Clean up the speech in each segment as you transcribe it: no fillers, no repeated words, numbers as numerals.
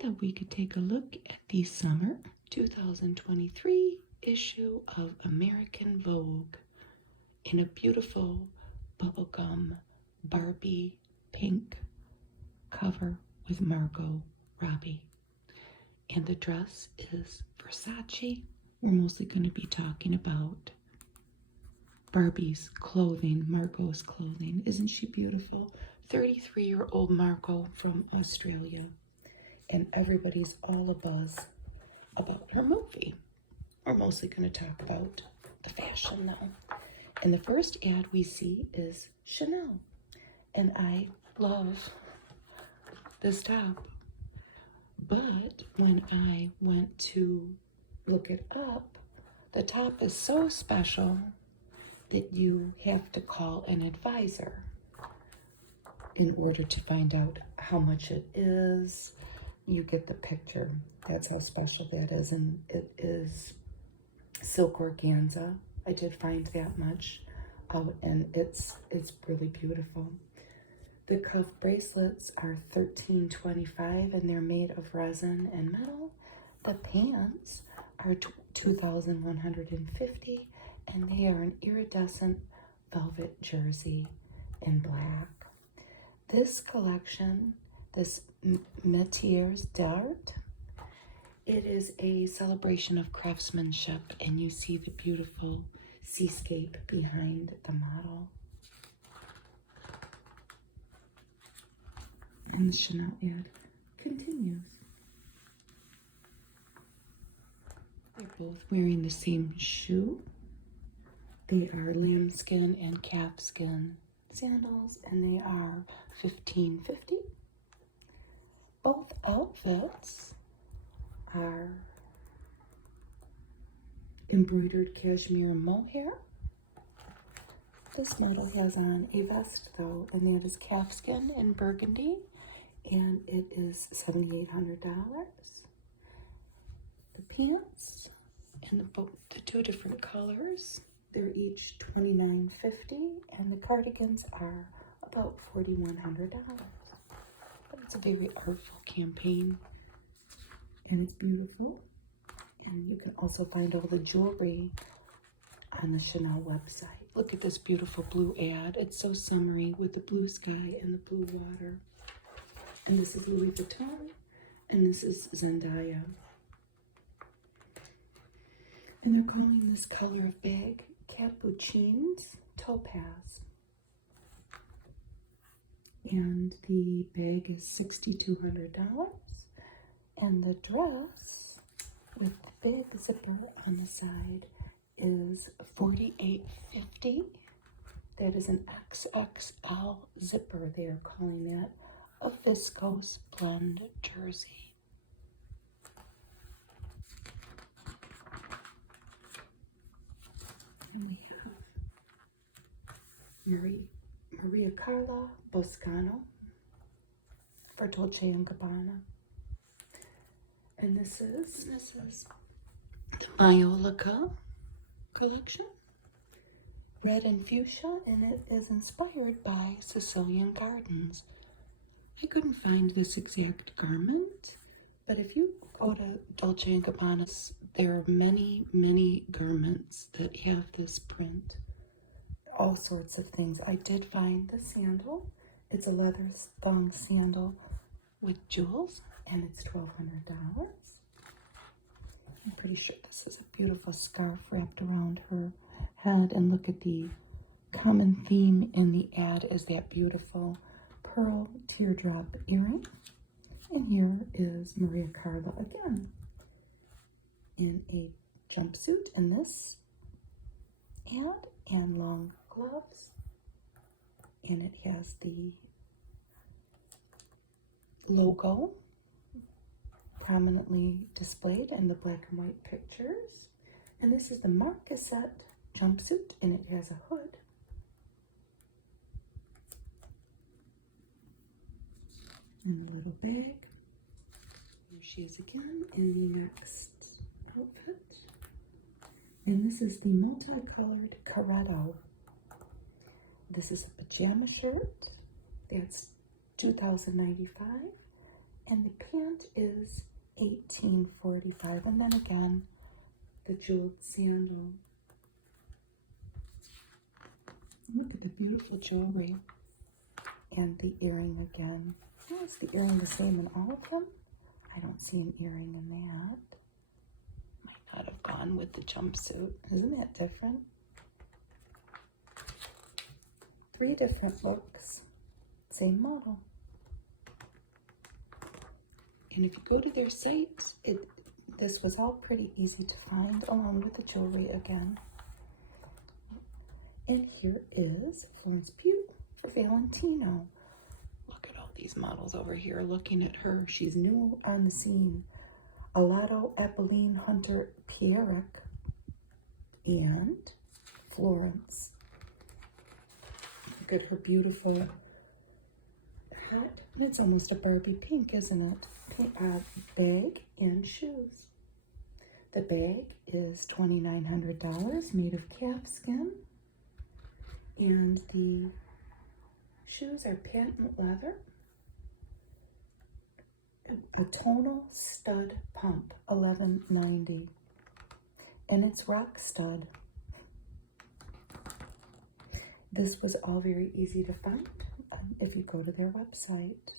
thought we could take a look at the summer 2023 issue of American Vogue in a beautiful bubblegum Barbie pink cover with Margot Robbie. And the dress is Versace. We're mostly going to be talking about Barbie's clothing, Margot's clothing. Isn't she beautiful? 33-year-old Margot from Australia. And everybody's all abuzz about her movie. We're mostly going to talk about the fashion now. And the first ad we see is Chanel. And I love this top. But when I went to look it up, the top is so special that you have to call an advisor in order to find out how much it is. You get the picture. That's how special that is. And it is silk organza. I did find that much out, and it's really beautiful. The cuff bracelets are $13.25, and they're made of resin and metal. The pants are $2,150, and they are an iridescent velvet jersey in black. This collection, this Métiers d'Art, it is a celebration of craftsmanship, and you see the beautiful seascape behind the model. And the Chanel ad continues. They're both wearing the same shoe. They are lambskin and calfskin sandals, and they are $15.50. Both outfits are embroidered cashmere mohair. This model has on a vest though, and that is calfskin and burgundy, and it is $7,800. The pants and the two different colors, they're each $29.50, and the cardigans are about $4,100. But it's a very artful campaign, and it's beautiful. And you can also find all the jewelry on the Chanel website. Look at this beautiful blue ad. It's so summery with the blue sky and the blue water. And this is Louis Vuitton, and this is Zendaya. And they're calling this color of bag Capucines Topaz. And the bag is $6,200. And the dress with the big zipper on the side is $48.50. That is an XXL zipper. They are calling that a viscose blend jersey. And we have Maria Carla Boscano for Dolce & Gabbana. And this is the Biolica collection, red and fuchsia, and it is inspired by Sicilian gardens. I couldn't find this exact garment, but if you go to Dolce & Gabbana, there are many, many garments that have this print. All sorts of things. I did find the sandal. It's a leather thong sandal with jewels, and it's $1,200. I'm pretty sure this is a beautiful scarf wrapped around her head. And look at the common theme in the ad is that beautiful pearl teardrop earring. And here is Maria Carla again in a jumpsuit in this ad and long gloves. And it has the logo prominently displayed in the black and white pictures. And this is the Marquisette jumpsuit, and it has a hood. And a little bag. Here she is again in the next outfit. And this is the multicolored Corretto. This is a pajama shirt. That's $2,095. And the pant is $18.45. And then again, the jeweled sandal. Look at the beautiful jewelry. And the earring again. Oh, is the earring the same in all of them? I don't see an earring in that. Might not have gone with the jumpsuit. Isn't that different? 3 different looks. Same model. And if you go to their site, this was all pretty easy to find, along with the jewelry again. And here is Florence Pugh for Valentino. Look at all these models over here looking at her. She's new on the scene. Alato, Apolline, Hunter, Pierrick, and Florence. Look at her beautiful hat. It's almost a Barbie pink, isn't it? Bag and shoes. The bag is $2,900, made of calf skin. And the shoes are patent leather. A tonal stud pump, $11.90. And it's rock stud. This was all very easy to find if you go to their website.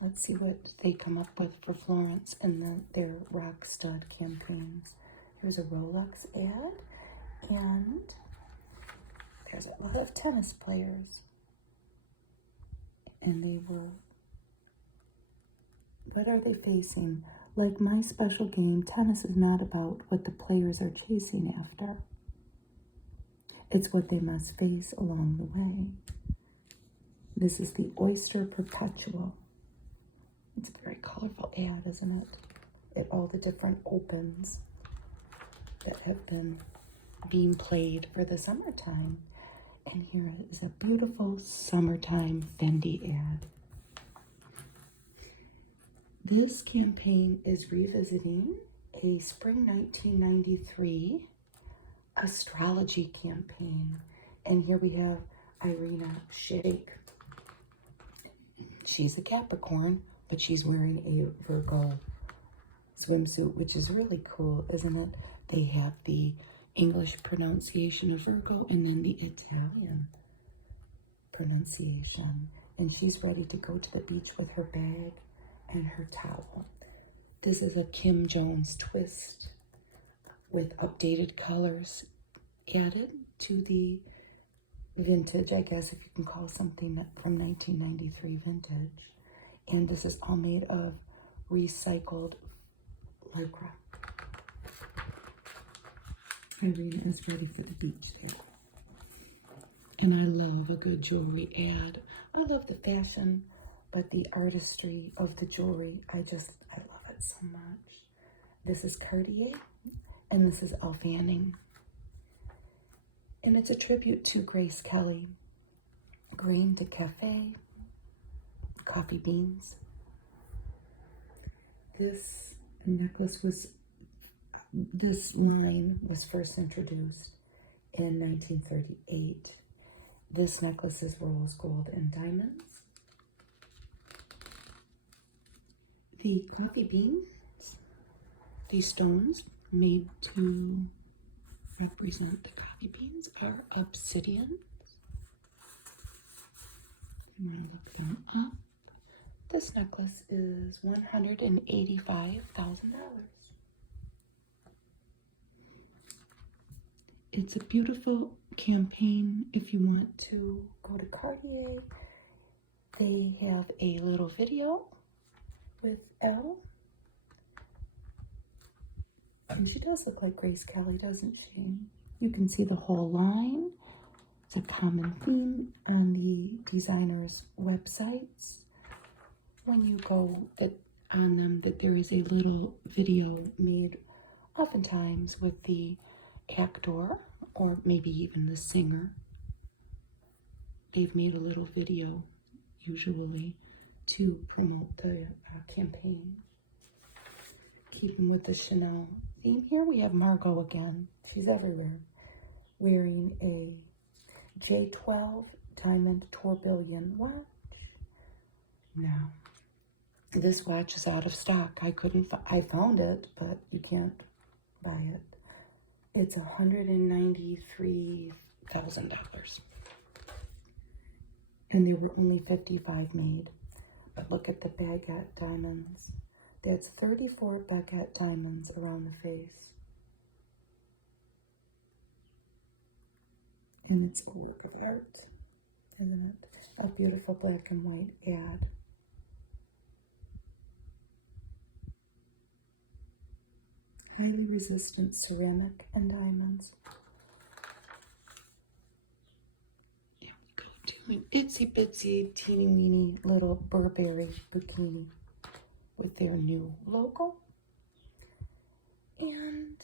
Let's see what they come up with for Florence in their rock stud campaigns. Here's a Rolex ad, and there's a lot of tennis players. And they were, what are they facing? Like my special game, tennis is not about what the players are chasing after. It's what they must face along the way. This is the Oyster Perpetual. It's a very colorful ad, isn't it? All the different opens that have been being played for the summertime. And here is a beautiful summertime Fendi ad. This campaign is revisiting a spring 1993 astrology campaign. And here we have Irina Shayk. She's a Capricorn, but she's wearing a Virgo swimsuit, which is really cool, isn't it? They have the English pronunciation of Virgo and then the Italian pronunciation. And she's ready to go to the beach with her bag and her towel. This is a Kim Jones twist with updated colors added to the vintage, I guess, if you can call something from 1993 vintage. And this is all made of recycled lycra. Irene is ready for the beach there. And I love a good jewelry ad. I love the fashion, but the artistry of the jewelry, I love it so much. This is Cartier, and this is Elle Fanning. And it's a tribute to Grace Kelly. Grain de Cafe, coffee beans. This line was first introduced in 1938. This necklace is rose gold and diamonds. The coffee beans, these stones made to represent the coffee beans, are obsidian. I'm going to look them up. This necklace is $185,000. It's a beautiful campaign if you want to go to Cartier. They have a little video with Elle. And she does look like Grace Kelly, doesn't she? You can see the whole line. It's a common theme on the designers' websites. When you go on them, that there is a little video made oftentimes with the actor or maybe even the singer. They've made a little video usually to promote the campaign. Keeping with the Chanel theme here, we have Margot again. She's everywhere, wearing a J12 diamond tourbillon watch. Now, This watch is out of stock. I found it, but you can't buy it. It's $193,000. And there were only 55 made. But look at the baguette diamonds. That's 34 baguette diamonds around the face. And it's a work of art, isn't it? A beautiful black and white ad. Highly resistant ceramic and diamonds. Here we go, doing itsy bitsy teeny weeny little Burberry bikini with their new logo. And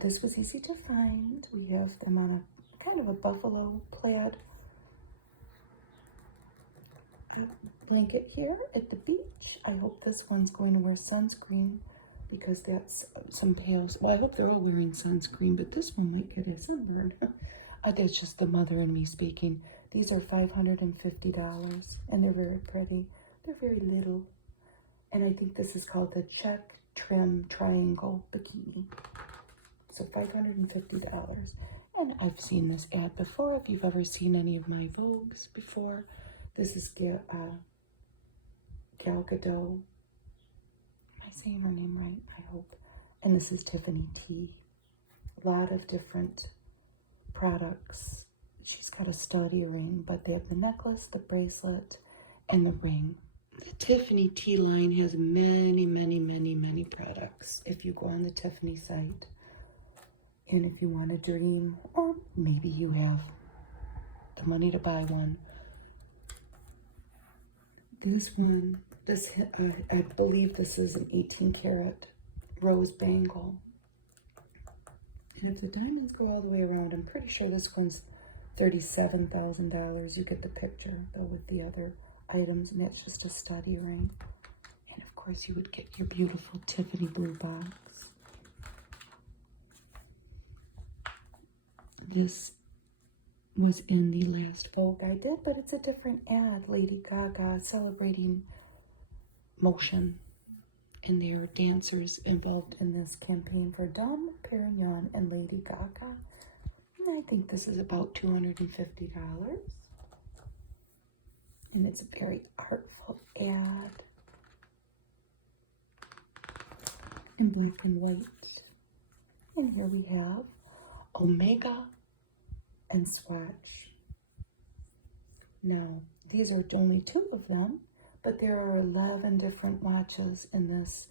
this was easy to find. We have them on a kind of a buffalo plaid blanket here at the beach. I hope this one's going to wear sunscreen because that's some pales. Well, I hope they're all wearing sunscreen, but this one might get a sunburn. That's just the mother in me speaking. These are $550 and they're very pretty. They're very little. And I think this is called the check trim triangle bikini. So $550. And I've seen this ad before. If you've ever seen any of my Vogues before, this is Gal Gadot. Am I saying her name right? I hope. And this is Tiffany T. A lot of different products. She's got a stud earring, but they have the necklace, the bracelet, and the ring. The Tiffany T line has many, many, many, many products. If you go on the Tiffany site, and if you want a dream, or maybe you have the money to buy one. This one, I believe this is an 18 karat rose bangle. And if the diamonds go all the way around, I'm pretty sure this one's $37,000. You get the picture, though, with the other items, and it's just a stud earring. And of course, you would get your beautiful Tiffany blue box. This was in the last Vogue I did, but it's a different ad. Lady Gaga celebrating motion. And there are dancers involved in this campaign for Dom Perignon and Lady Gaga. And I think this is about $250. And it's a very artful ad. In black and white. And here we have Omega and Swatch. Now, these are only 2 of them, but there are 11 different watches in this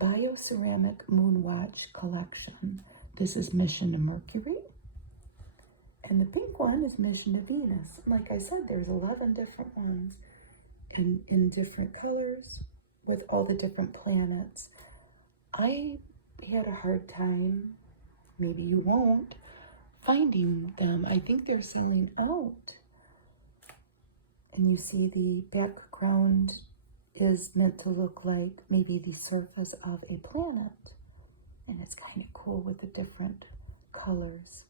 Bioceramic Moon Watch collection. This is Mission to Mercury, and the pink one is Mission to Venus. Like I said, there's 11 different ones in different colors with all the different planets. I had a hard time, maybe you won't, finding them. I think they're selling out. And you see the background is meant to look like maybe the surface of a planet. And it's kind of cool with the different colors.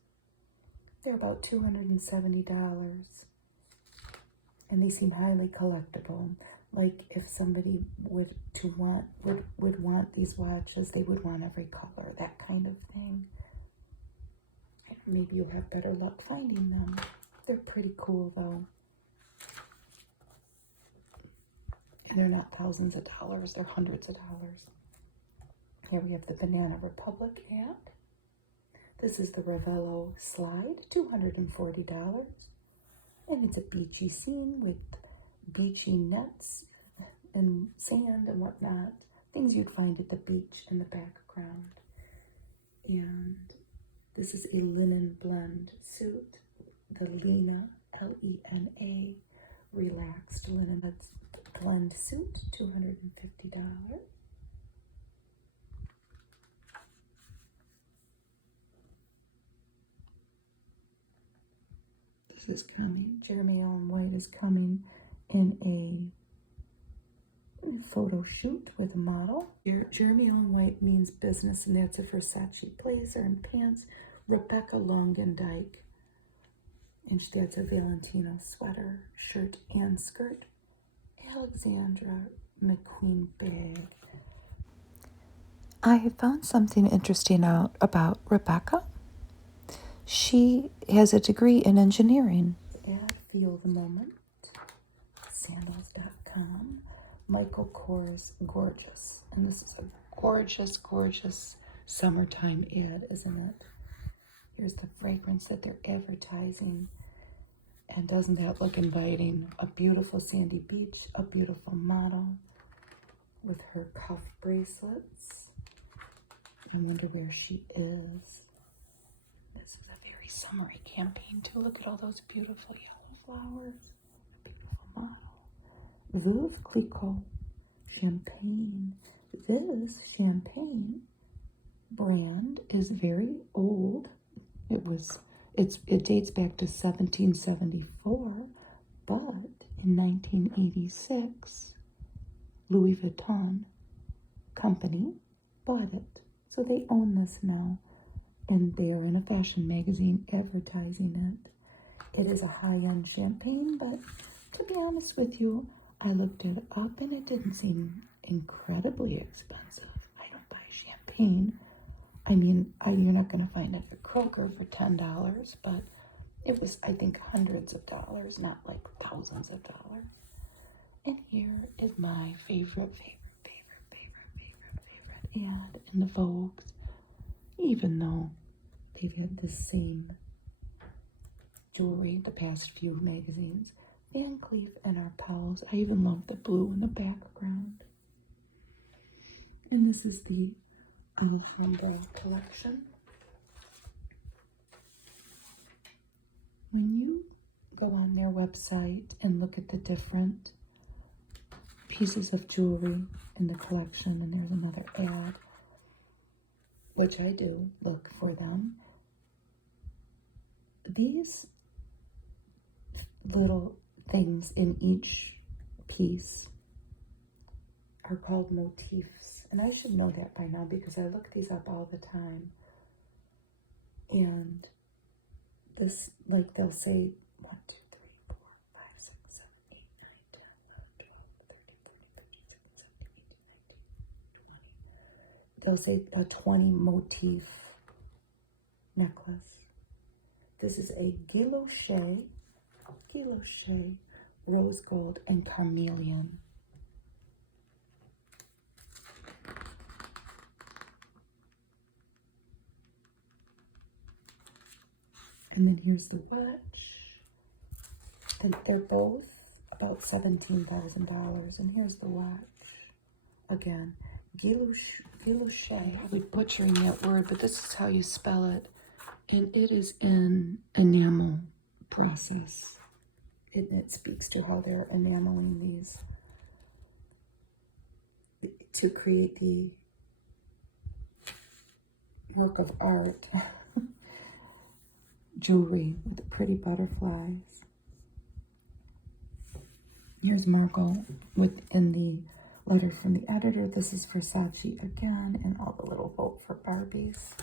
They're about $270. And they seem highly collectible. Like if somebody would want these watches, they would want every color, that kind of thing. Maybe you'll have better luck finding them. They're pretty cool, though. And they're not thousands of dollars. They're hundreds of dollars. Here we have the Banana Republic ad. This is the Ravello Slide, $240. And it's a beachy scene with beachy nets and sand and whatnot. Things you'd find at the beach in the background. And this is a linen blend suit, the Lena, L-E-N-A, relaxed linen blend suit, $250. This is coming. Jeremy Allen White is coming in a photo shoot with a model. Jeremy Allen White means business, and that's a Versace blazer and pants. Rebecca Longendyke, and that's a Valentino sweater, shirt, and skirt. Alexandra McQueen bag. I found something interesting out about Rebecca. She has a degree in engineering. Add Feel the Moment. Sandals.com. Michael Kors Gorgeous. And this is a gorgeous, gorgeous summertime ad, isn't it? Here's the fragrance that they're advertising. And doesn't that look inviting? A beautiful sandy beach, a beautiful model with her cuff bracelets. I wonder where she is. This is a very summery campaign too. Look at all those beautiful yellow flowers. A beautiful model. Veuve Clicquot Champagne. This champagne brand is very old. It dates back to 1774, but in 1986, Louis Vuitton company bought it. So they own this now, and they are in a fashion magazine advertising it. It is a high-end champagne, but to be honest with you, I looked it up and it didn't seem incredibly expensive. I don't buy champagne. I mean, you're not going to find it at Kroger for $10, but it was, I think, hundreds of dollars, not like thousands of dollars. And here is my favorite ad in the Vogue, even though they've had the same jewelry the past few magazines. Van Cleef and Arpels. I even love the blue in the background. And this is the Alhambra collection. When you go on their website and look at the different pieces of jewelry in the collection, and there's another ad, which I do look for them. These little things in each piece are called motifs, and I should know that by now because I look these up all the time. And this, like, they'll say 1, 2, 3, 4, 5, 6, 7, 8, 9, 10, 11, 12, 13, 14, 15, 16, 17, 18, 19, 20. They'll say a 20 motif necklace. This is a guilloche, rose gold, and carnelian. And then here's the watch. And they're both about $17,000. And here's the watch. Again, guilloche. I'll be butchering that word, but this is how you spell it. And it is an enamel process. It speaks to how they're enameling these to create the work of art. Jewelry with the pretty butterflies. Here's Margot in the letter from the editor. This is Versace again, and all the little vote for Barbies.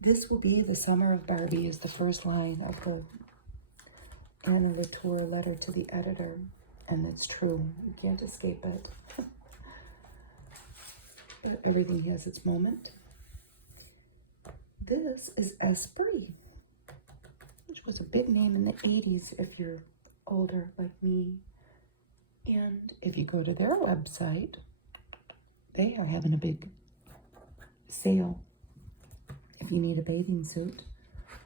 This will be the summer of Barbie is the first line of the Anna Latour letter to the editor, and it's true. You can't escape it. But everything has its moment. This is Esprit, which was a big name in the 80s if you're older like me. And if you go to their website, they are having a big sale if you need a bathing suit.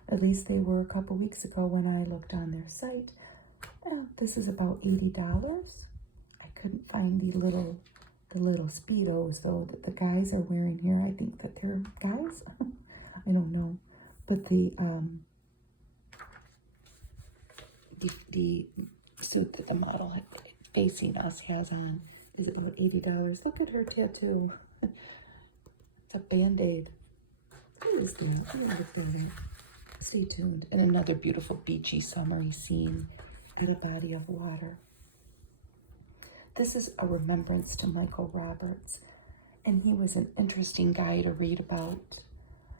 At least they were a couple weeks ago when I looked on their site. Well, this is about $80. I couldn't find the little Speedos, though, that the guys are wearing here. I think that they're guys. I don't know. But the suit that the model facing us has on is about $80. Look at her tattoo. It's a Band-Aid. What is that? Stay tuned. And another beautiful beachy summery scene at a body of water. This is a remembrance to Michael Roberts, and he was an interesting guy to read about.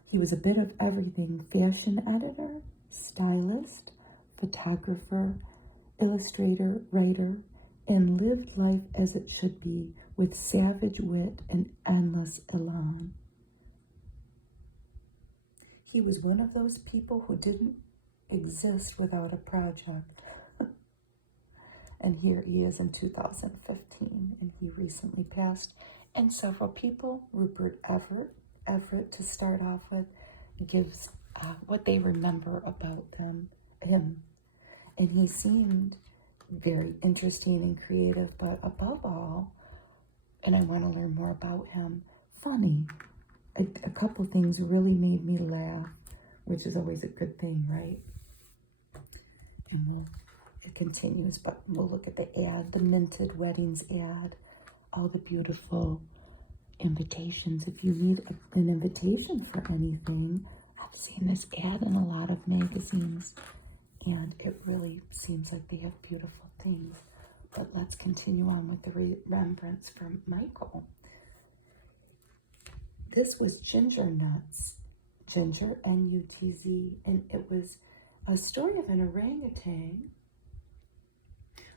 He was a bit of everything: fashion editor, stylist, photographer, illustrator, writer, and lived life as it should be, with savage wit and endless elan. He was one of those people who didn't exist without a project. And here he is in 2015, and he recently passed. And several people, Rupert Everett to start off with, gives what they remember about him. And he seemed very interesting and creative, but above all, and I want to learn more about him, funny. A couple things really made me laugh, which is always a good thing, right? And it continues, but we'll look at the ad, the minted weddings ad, all the beautiful invitations. If you need an invitation for anything, I've seen this ad in a lot of magazines, and it really seems like they have beautiful things. But let's continue on with the remembrance from Michael. This was Gingernutz, Ginger, N-U-T-Z, and it was a story of an orangutan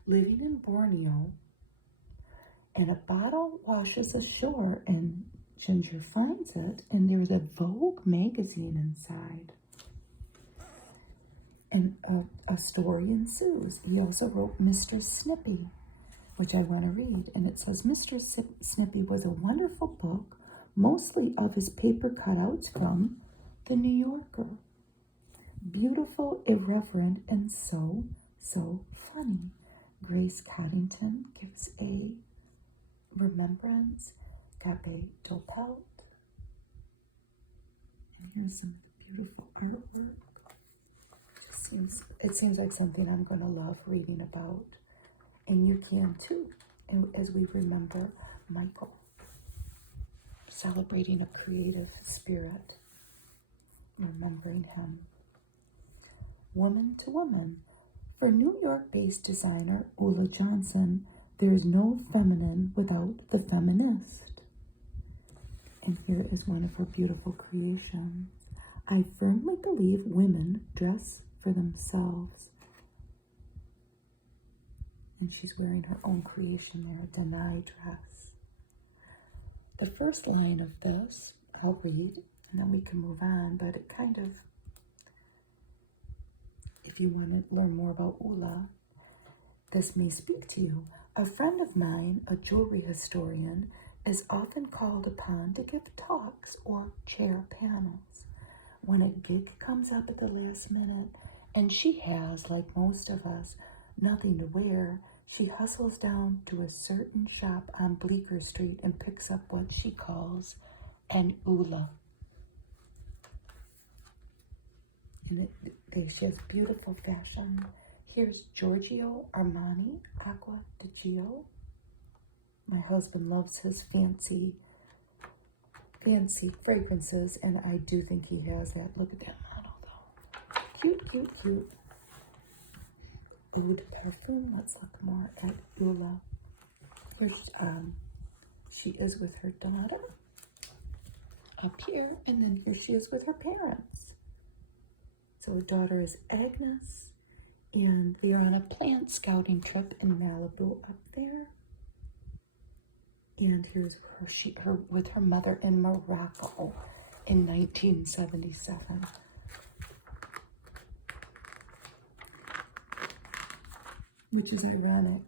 living in Borneo, and a bottle washes ashore, and Ginger finds it, and there's a Vogue magazine inside. And a story ensues. He also wrote Mr. Snippy, which I want to read, and it says, Mr. Snippy was a wonderful book, mostly of his paper cutouts from The New Yorker. Beautiful, irreverent, and so funny. Grace Coddington gives a remembrance. Gabe Dopelt. And here's some beautiful artwork. It seems like something I'm going to love reading about. And you can too. And as we remember Michael, celebrating a creative spirit, remembering him. Woman to woman. For New York-based designer Ulla Johnson, there's no feminine without the feminist. And here is one of her beautiful creations. I firmly believe women dress for themselves. And she's wearing her own creation there, a Denai dress. The first line of this, I'll read, and then we can move on, but it kind of, if you want to learn more about Ulla, this may speak to you. A friend of mine, a jewelry historian, is often called upon to give talks or chair panels. When a gig comes up at the last minute, and she has, like most of us, nothing to wear, she hustles down to a certain shop on Bleecker Street and picks up what she calls an Ulla. And she has beautiful fashion. Here's Giorgio Armani Acqua di Gio. My husband loves his fancy fragrances, and I do think he has that. Look at that model, though. Cute, cute, cute. Eau de Parfum. Let's look more at Ulla. Here she is with her daughter up here, and then here she is with her parents. So her daughter is Agnes, and they are on a plant scouting trip in Malibu up there. And here's her with her mother in Morocco in 1977. Which is ironic.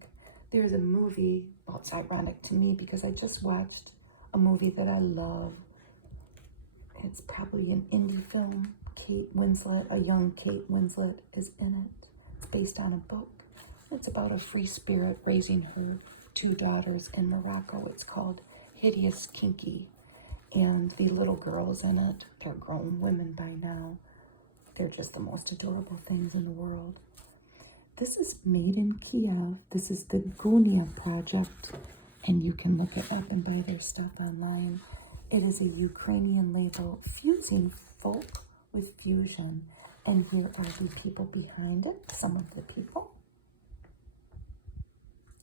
There's a movie, well, it's ironic to me because I just watched a movie that I love. It's probably an indie film. Kate Winslet, a young Kate Winslet is in it. It's based on a book. It's about a free spirit raising her two daughters in Morocco. It's called Hideous Kinky. And the little girls in it, they're grown women by now. They're just the most adorable things in the world. This is made in Kiev. This is the Gunia project, and you can look it up and buy their stuff online. It is a Ukrainian label fusing folk with fusion. And here are the people behind it, some of the people.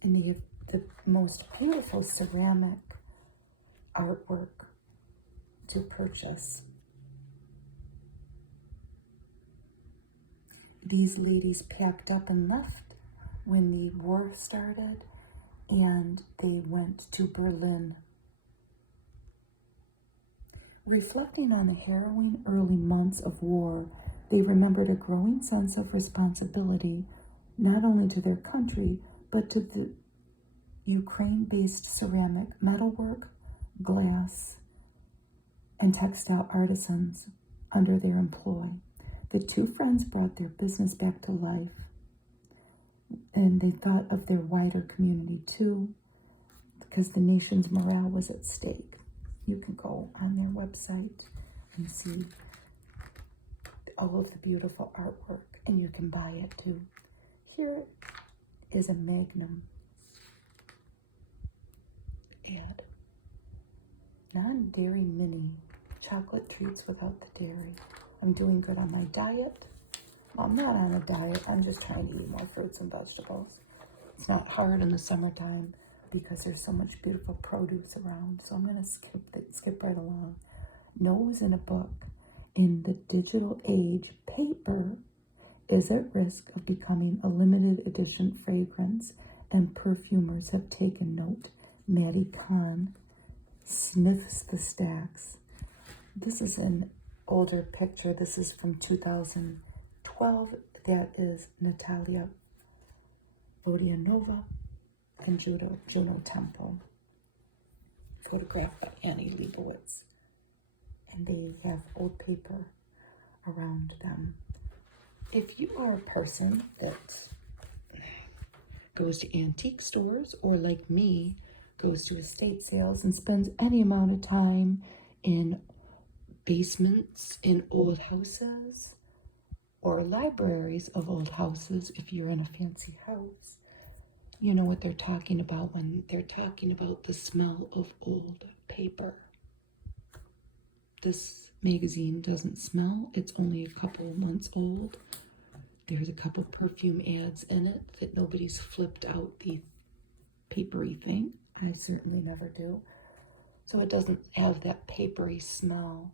And they have the most beautiful ceramic artwork to purchase. These ladies packed up and left when the war started, and they went to Berlin. Reflecting on the harrowing early months of war, they remembered a growing sense of responsibility, not only to their country, but to the Ukraine-based ceramic, metalwork, glass, and textile artisans under their employ. The two friends brought their business back to life, and they thought of their wider community too, because the nation's morale was at stake. You can go on their website and see all of the beautiful artwork, and you can buy it too. Here is a Magnum ad. Non-dairy mini chocolate treats without the dairy. I'm doing good on my diet. Well, I'm not on a diet. I'm just trying to eat more fruits and vegetables. It's not hard in the summertime because there's so much beautiful produce around. So I'm going to skip right along. Nose in a book. In the digital age, paper is at risk of becoming a limited edition fragrance, and perfumers have taken note. Maddie Kahn sniffs the stacks. This is an older picture. This is from 2012. That is Natalia Vodianova and Juno Temple, photographed by Annie Leibovitz. And they have old paper around them. If you are a person that goes to antique stores, or like me, goes to estate sales and spends any amount of time in basements in old houses or libraries of old houses, if you're in a fancy house, you know what they're talking about when they're talking about the smell of old paper. This magazine doesn't smell. It's only a couple months old. There's a couple perfume ads in it that nobody's flipped out the papery thing. I certainly never do. So it doesn't have that papery smell.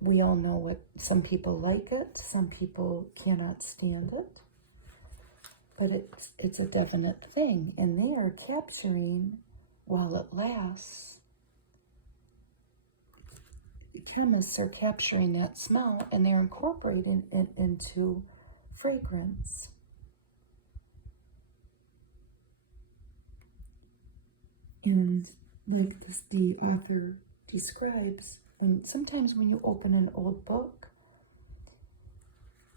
We all know what some people like it, some people cannot stand it. But it's a definite thing. And they are capturing, while it lasts, chemists are capturing that smell and they're incorporating it into fragrance. And like this, the author describes, sometimes when you open an old book,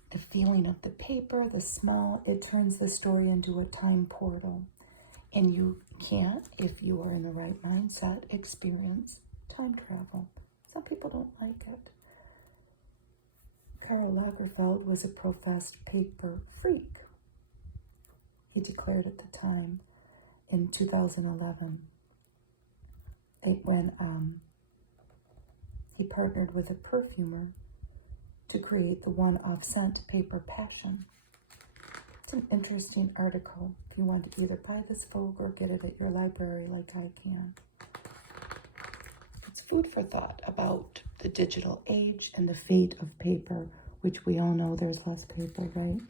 the feeling of the paper, the smell, it turns the story into a time portal. And you can't, if you are in the right mindset, experience time travel. Some people don't like it. Karl Lagerfeld was a professed paper freak. He declared at the time in 2011 when he partnered with a perfumer to create the one-off scent Paper Passion. It's an interesting article if you want to either buy this Vogue or get it at your library like I can. It's food for thought about the digital age and the fate of paper, which we all know there's less paper, right?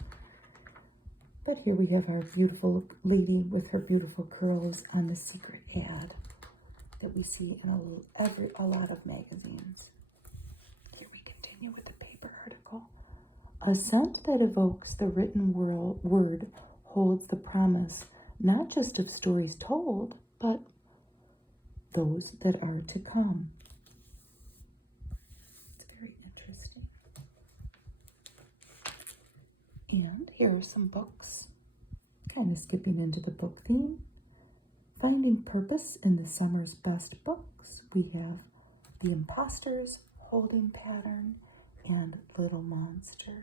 But here we have our beautiful lady with her beautiful curls on the secret ad that we see in a lot of magazines. Here we continue with the paper article. A scent that evokes the written word holds the promise not just of stories told, but those that are to come. It's very interesting. And here are some books, kind of skipping into the book theme. Finding Purpose in the Summer's Best Books. We have The Imposters, Holding Pattern, and Little Monsters.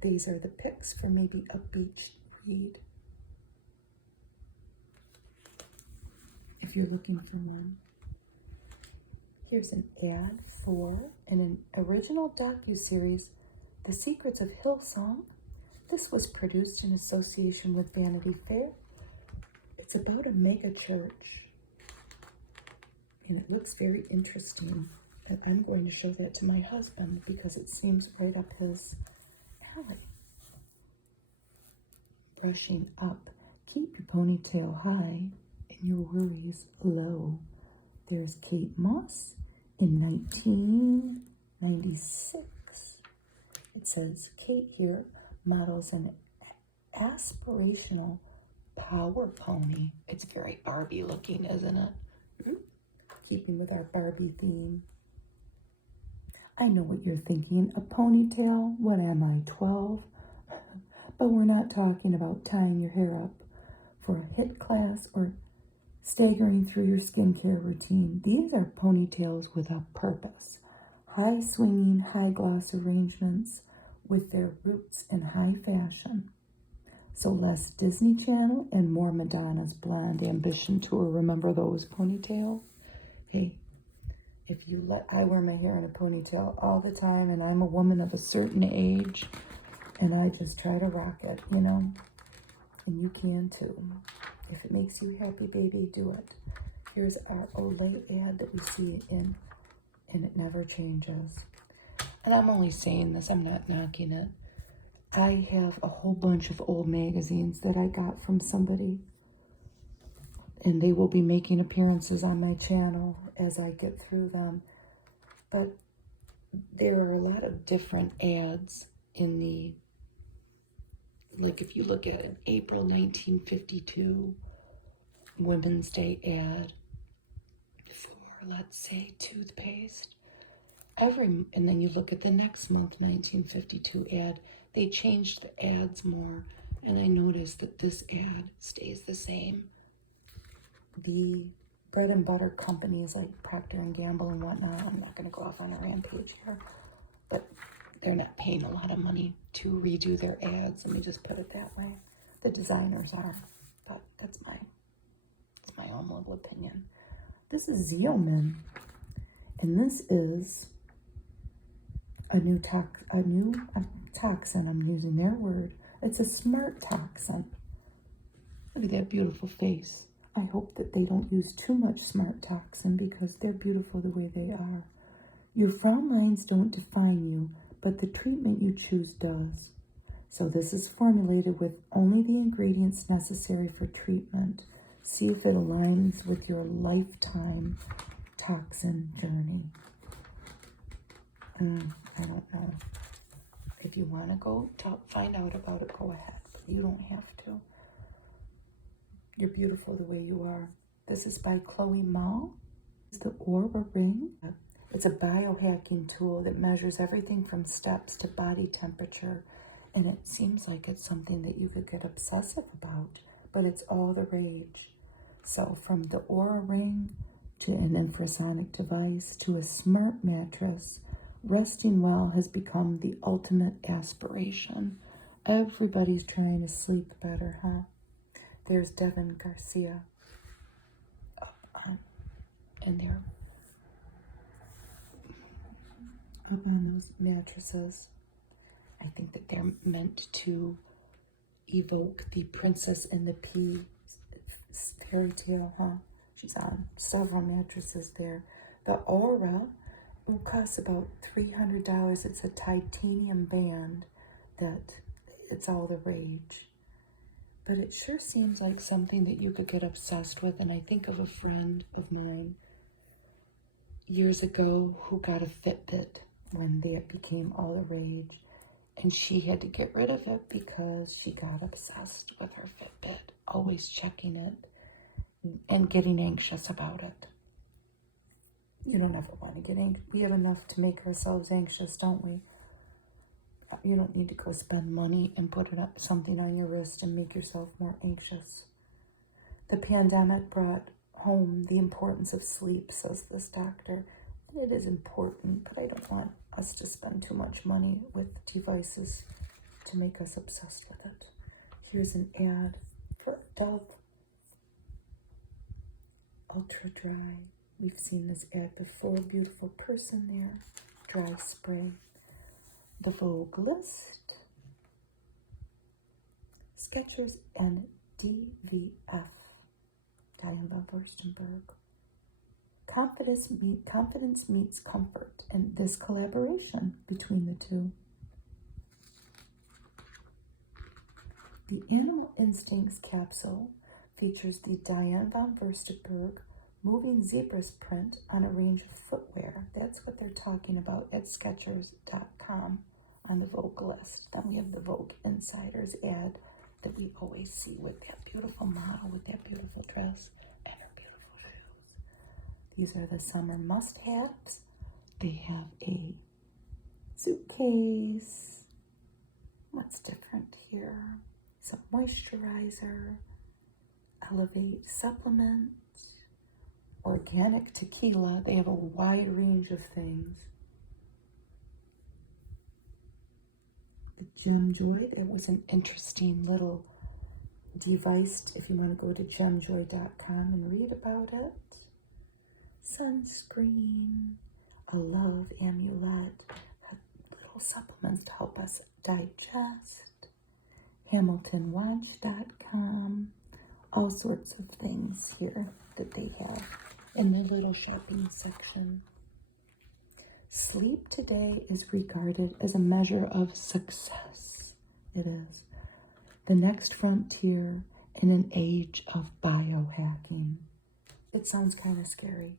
These are the picks for maybe a beach read, if you're looking for one. Here's an ad for an original docuseries, The Secrets of Hillsong. This was produced in association with Vanity Fair. It's about a mega church, and it looks very interesting. And I'm going to show that to my husband because it seems right up his alley. brushing up. Keep your ponytail high and your worries low. There's Kate Moss in 1996. It says, Kate here models an aspirational power pony. It's very Barbie looking, isn't it? Keeping with our Barbie theme. I know what you're thinking. A ponytail? What am I, 12? But we're not talking about tying your hair up for a HIIT class or staggering through your skincare routine. These are ponytails with a purpose. High swinging, high gloss arrangements with their roots in high fashion. So less Disney Channel and more Madonna's Blonde Ambition Tour. Remember those ponytails? Hey, I wear my hair in a ponytail all the time, and I'm a woman of a certain age, and I just try to rock it, you know? And you can too. If it makes you happy, baby, do it. Here's our Olay ad that we see in, and it never changes. And I'm only saying this, I'm not knocking it. I have a whole bunch of old magazines that I got from somebody, and they will be making appearances on my channel as I get through them. But there are a lot of different ads in the, like if you look at an April 1952 Women's Day ad for, let's say, toothpaste, and then you look at the next month, 1952 ad, they changed the ads more, and I noticed that this ad stays the same. The bread and butter companies like Procter & Gamble and whatnot, I'm not going to go off on a rampage here, but they're not paying a lot of money to redo their ads. Let me just put it that way. The designers are, but that's my own little opinion. This is Zeoman, and this is a new toxin. I'm using their word. It's a smart toxin. Look at that beautiful face. I hope that they don't use too much smart toxin because they're beautiful the way they are. Your frown lines don't define you, but the treatment you choose does. So this is formulated with only the ingredients necessary for treatment. See if it aligns with your lifetime toxin journey. I don't know. If you want to go find out about it, go ahead. But you don't have to. You're beautiful the way you are. This is by Chloe Mall. It's the Aura Ring. It's a biohacking tool that measures everything from steps to body temperature. And it seems like it's something that you could get obsessive about, but it's all the rage. So from the Aura Ring to an infrasonic device to a smart mattress, resting well has become the ultimate aspiration. Everybody's trying to sleep better, huh? There's Devin Garcia up on, and they're up on those mattresses. I think that they're meant to evoke the Princess and the Pea fairy tale, huh? She's on several mattresses there. The Aura will cost about $300. It's a titanium band that it's all the rage. But it sure seems like something that you could get obsessed with. And I think of a friend of mine years ago who got a Fitbit when that became all the rage. And she had to get rid of it because she got obsessed with her Fitbit, always checking it and getting anxious about it. You don't ever want to get anxious. We have enough to make ourselves anxious, don't we? You don't need to go spend money and put something on your wrist and make yourself more anxious. The pandemic brought home the importance of sleep, says this doctor. It is important, but I don't want us to spend too much money with devices to make us obsessed with it. Here's an ad for Dove Ultra Dry. We've seen this ad before. Beautiful person there. Dry spray. The Vogue list. Skechers and DVF. Diane von Furstenberg. Confidence meets comfort, and this collaboration between the two. The Animal Instincts capsule features the Diane von Furstenberg moving zebras print on a range of footwear. That's what they're talking about at Skechers.com on the Vogue list. Then we have the Vogue Insiders ad that we always see with that beautiful model with that beautiful dress and her beautiful shoes. These are the summer must-haves. They have a suitcase. What's different here? Some moisturizer, Elevate supplement, organic tequila. They have a wide range of things. The Gemjoy, there was an interesting little device if you want to go to gemjoy.com and read about it. Sunscreen, a love amulet, little supplements to help us digest. HamiltonWatch.com, all sorts of things here that they have in the little shopping section. Sleep today is regarded as a measure of success. It is the next frontier in an age of biohacking. It sounds kind of scary.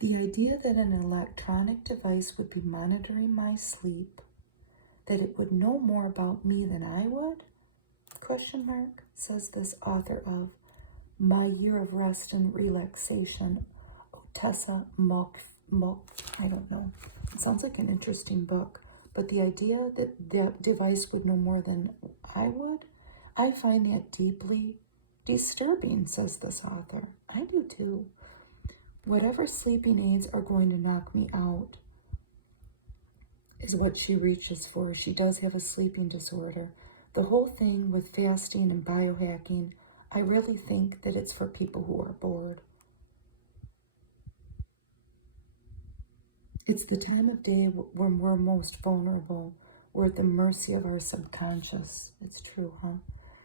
The idea that an electronic device would be monitoring my sleep, that it would know more about me than I would, says this author of My Year of Rest and Relaxation, Otessa Mulk, I don't know. It sounds like an interesting book, but the idea that that device would know more than I would, I find that deeply disturbing, says this author. I do too. Whatever sleeping aids are going to knock me out is what she reaches for. She does have a sleeping disorder. The whole thing with fasting and biohacking, I really think that it's for people who are bored. It's the time of day when we're most vulnerable. We're at the mercy of our subconscious. It's true, huh?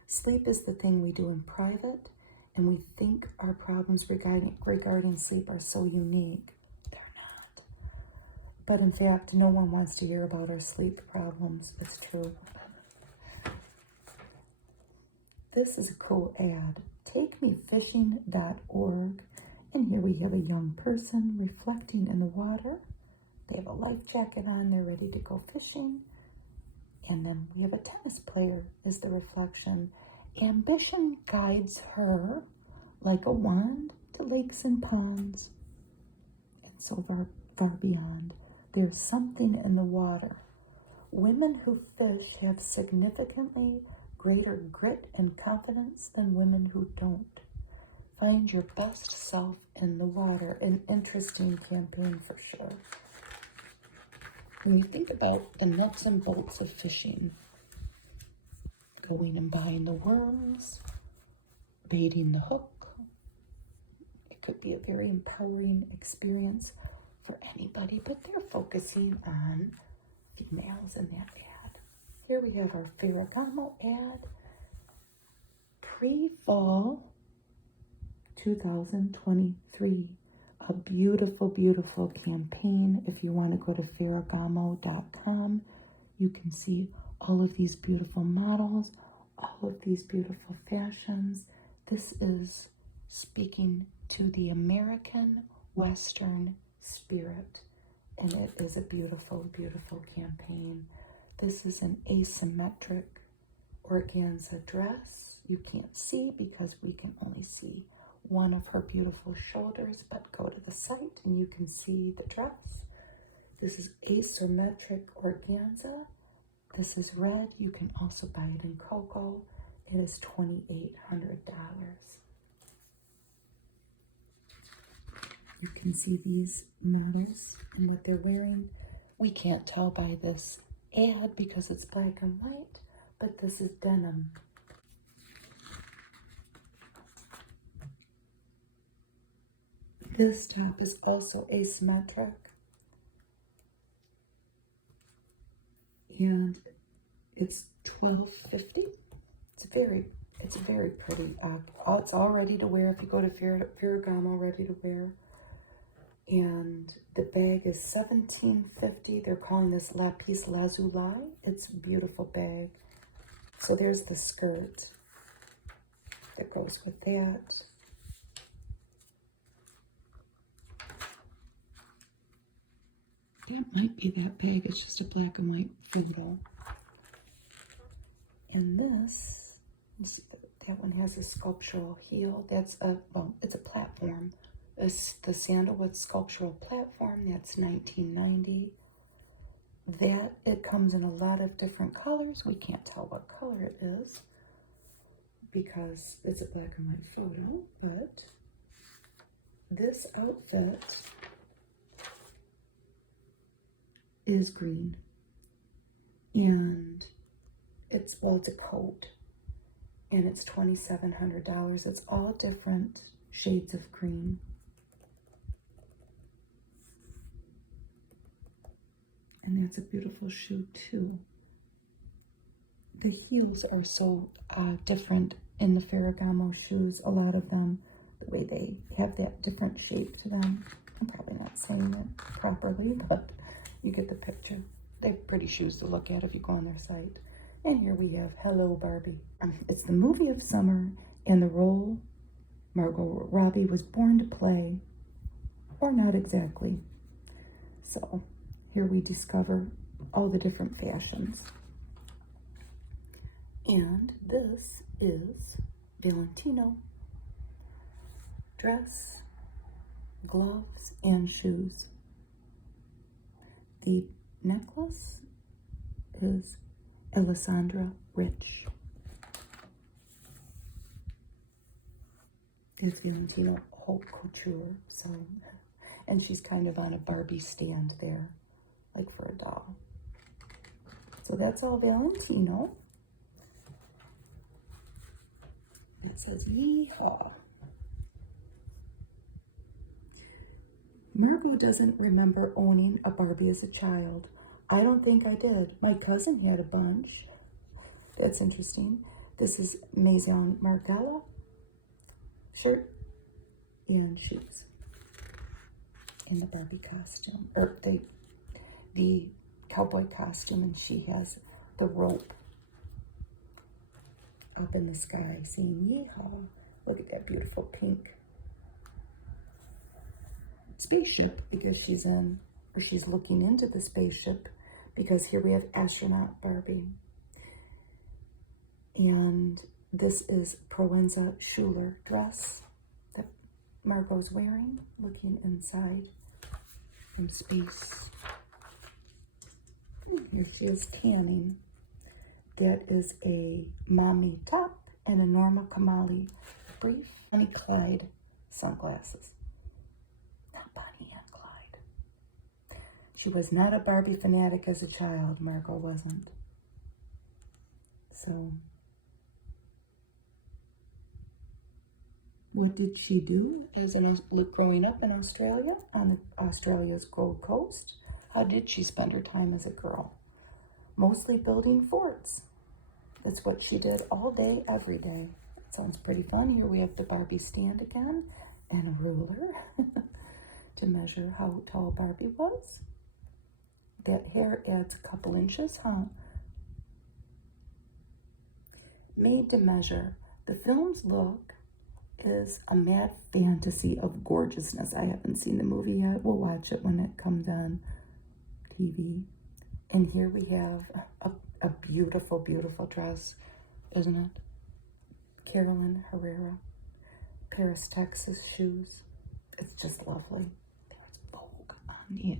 Sleep is the thing we do in private, and we think our problems regarding sleep are so unique. They're not. But in fact, no one wants to hear about our sleep problems. It's true. This is a cool ad. TakeMeFishing.org. And here we have a young person reflecting in the water. They have a life jacket on. They're ready to go fishing. And then we have a tennis player as the reflection. Ambition guides her like a wand to lakes and ponds, and so far beyond. There's something in the water. Women who fish have significantly greater grit and confidence than women who don't. Find your best self in the water. An interesting campaign for sure. When you think about the nuts and bolts of fishing, going and buying the worms, baiting the hook, it could be a very empowering experience for anybody, but they're focusing on females in that ad. Here we have our Ferragamo ad, pre-fall 2023. A beautiful, beautiful campaign. If you want to go to Ferragamo.com, you can see all of these beautiful models, all of these beautiful fashions. This is speaking to the American Western spirit, and it is a beautiful, beautiful campaign. This is an asymmetric organza dress. You can't see because we can only see one of her beautiful shoulders, but go to the site and you can see the dress. This is asymmetric organza. This is red. You can also buy it in cocoa. It is $2,800. You can see these models and what they're wearing. We can't tell by this ad because it's black and white, but this is denim. This top is also asymmetric, and it's $1,250. It's very pretty. It's all ready to wear. If you go to Ferragamo, ready to wear. And the bag is $17.50. They're calling this Lapis Lazuli. It's a beautiful bag. So there's the skirt that goes with that. That might be that bag. It's just a black and white photo. And this, that one has a sculptural heel. That's a, well, it's a platform. The sandalwood sculptural platform, that's $19.90. That, it comes in a lot of different colors. We can't tell what color it is because it's a black and white photo, but this outfit is green. And it's, well, it's a coat. And it's $2,700. It's all different shades of green. And that's a beautiful shoe too. The heels are so different in the Ferragamo shoes, a lot of them, the way they have that different shape to them. I'm probably not saying it properly, but you get the picture. They're pretty shoes to look at if you go on their site. And here we have Hello Barbie. It's the movie of summer, and the role Margot Robbie was born to play, or not exactly. So here we discover all the different fashions. And this is Valentino. Dress, gloves, and shoes. The necklace is Alessandra Rich. It's Valentino Haute Couture, so, and she's kind of on a Barbie stand there, like for a doll. So that's all Valentino. It says yeehaw. Margot doesn't remember owning a Barbie as a child. I don't think I did. My cousin had a bunch. That's interesting. This is Maison Margiela shirt and shoes in the Barbie costume, or the cowboy costume, and she has the rope up in the sky saying yeehaw. Look at that beautiful pink spaceship, because she's in, or she's looking into the spaceship, because here we have astronaut Barbie. And this is Proenza Schuler dress that Margot's wearing, looking inside from space. Here she is tanning. That is a mommy top and a Norma Kamali brief. Bonnie Clyde sunglasses. Not Bonnie and Clyde. She was not a Barbie fanatic as a child. Margot wasn't. So, what did she do as growing up in Australia, on Australia's Gold Coast? How did she spend her time as a girl? Mostly building forts. That's what she did all day, every day. That sounds pretty fun. Here we have the Barbie stand again, and a ruler to measure how tall Barbie was. That hair adds a couple inches, huh? Made to measure. The film's look is a mad fantasy of gorgeousness. I haven't seen the movie yet. We'll watch it when it comes on TV. And here we have a beautiful, beautiful dress, isn't it? Carolyn Herrera, Paris, Texas shoes. It's just lovely. There's Vogue on the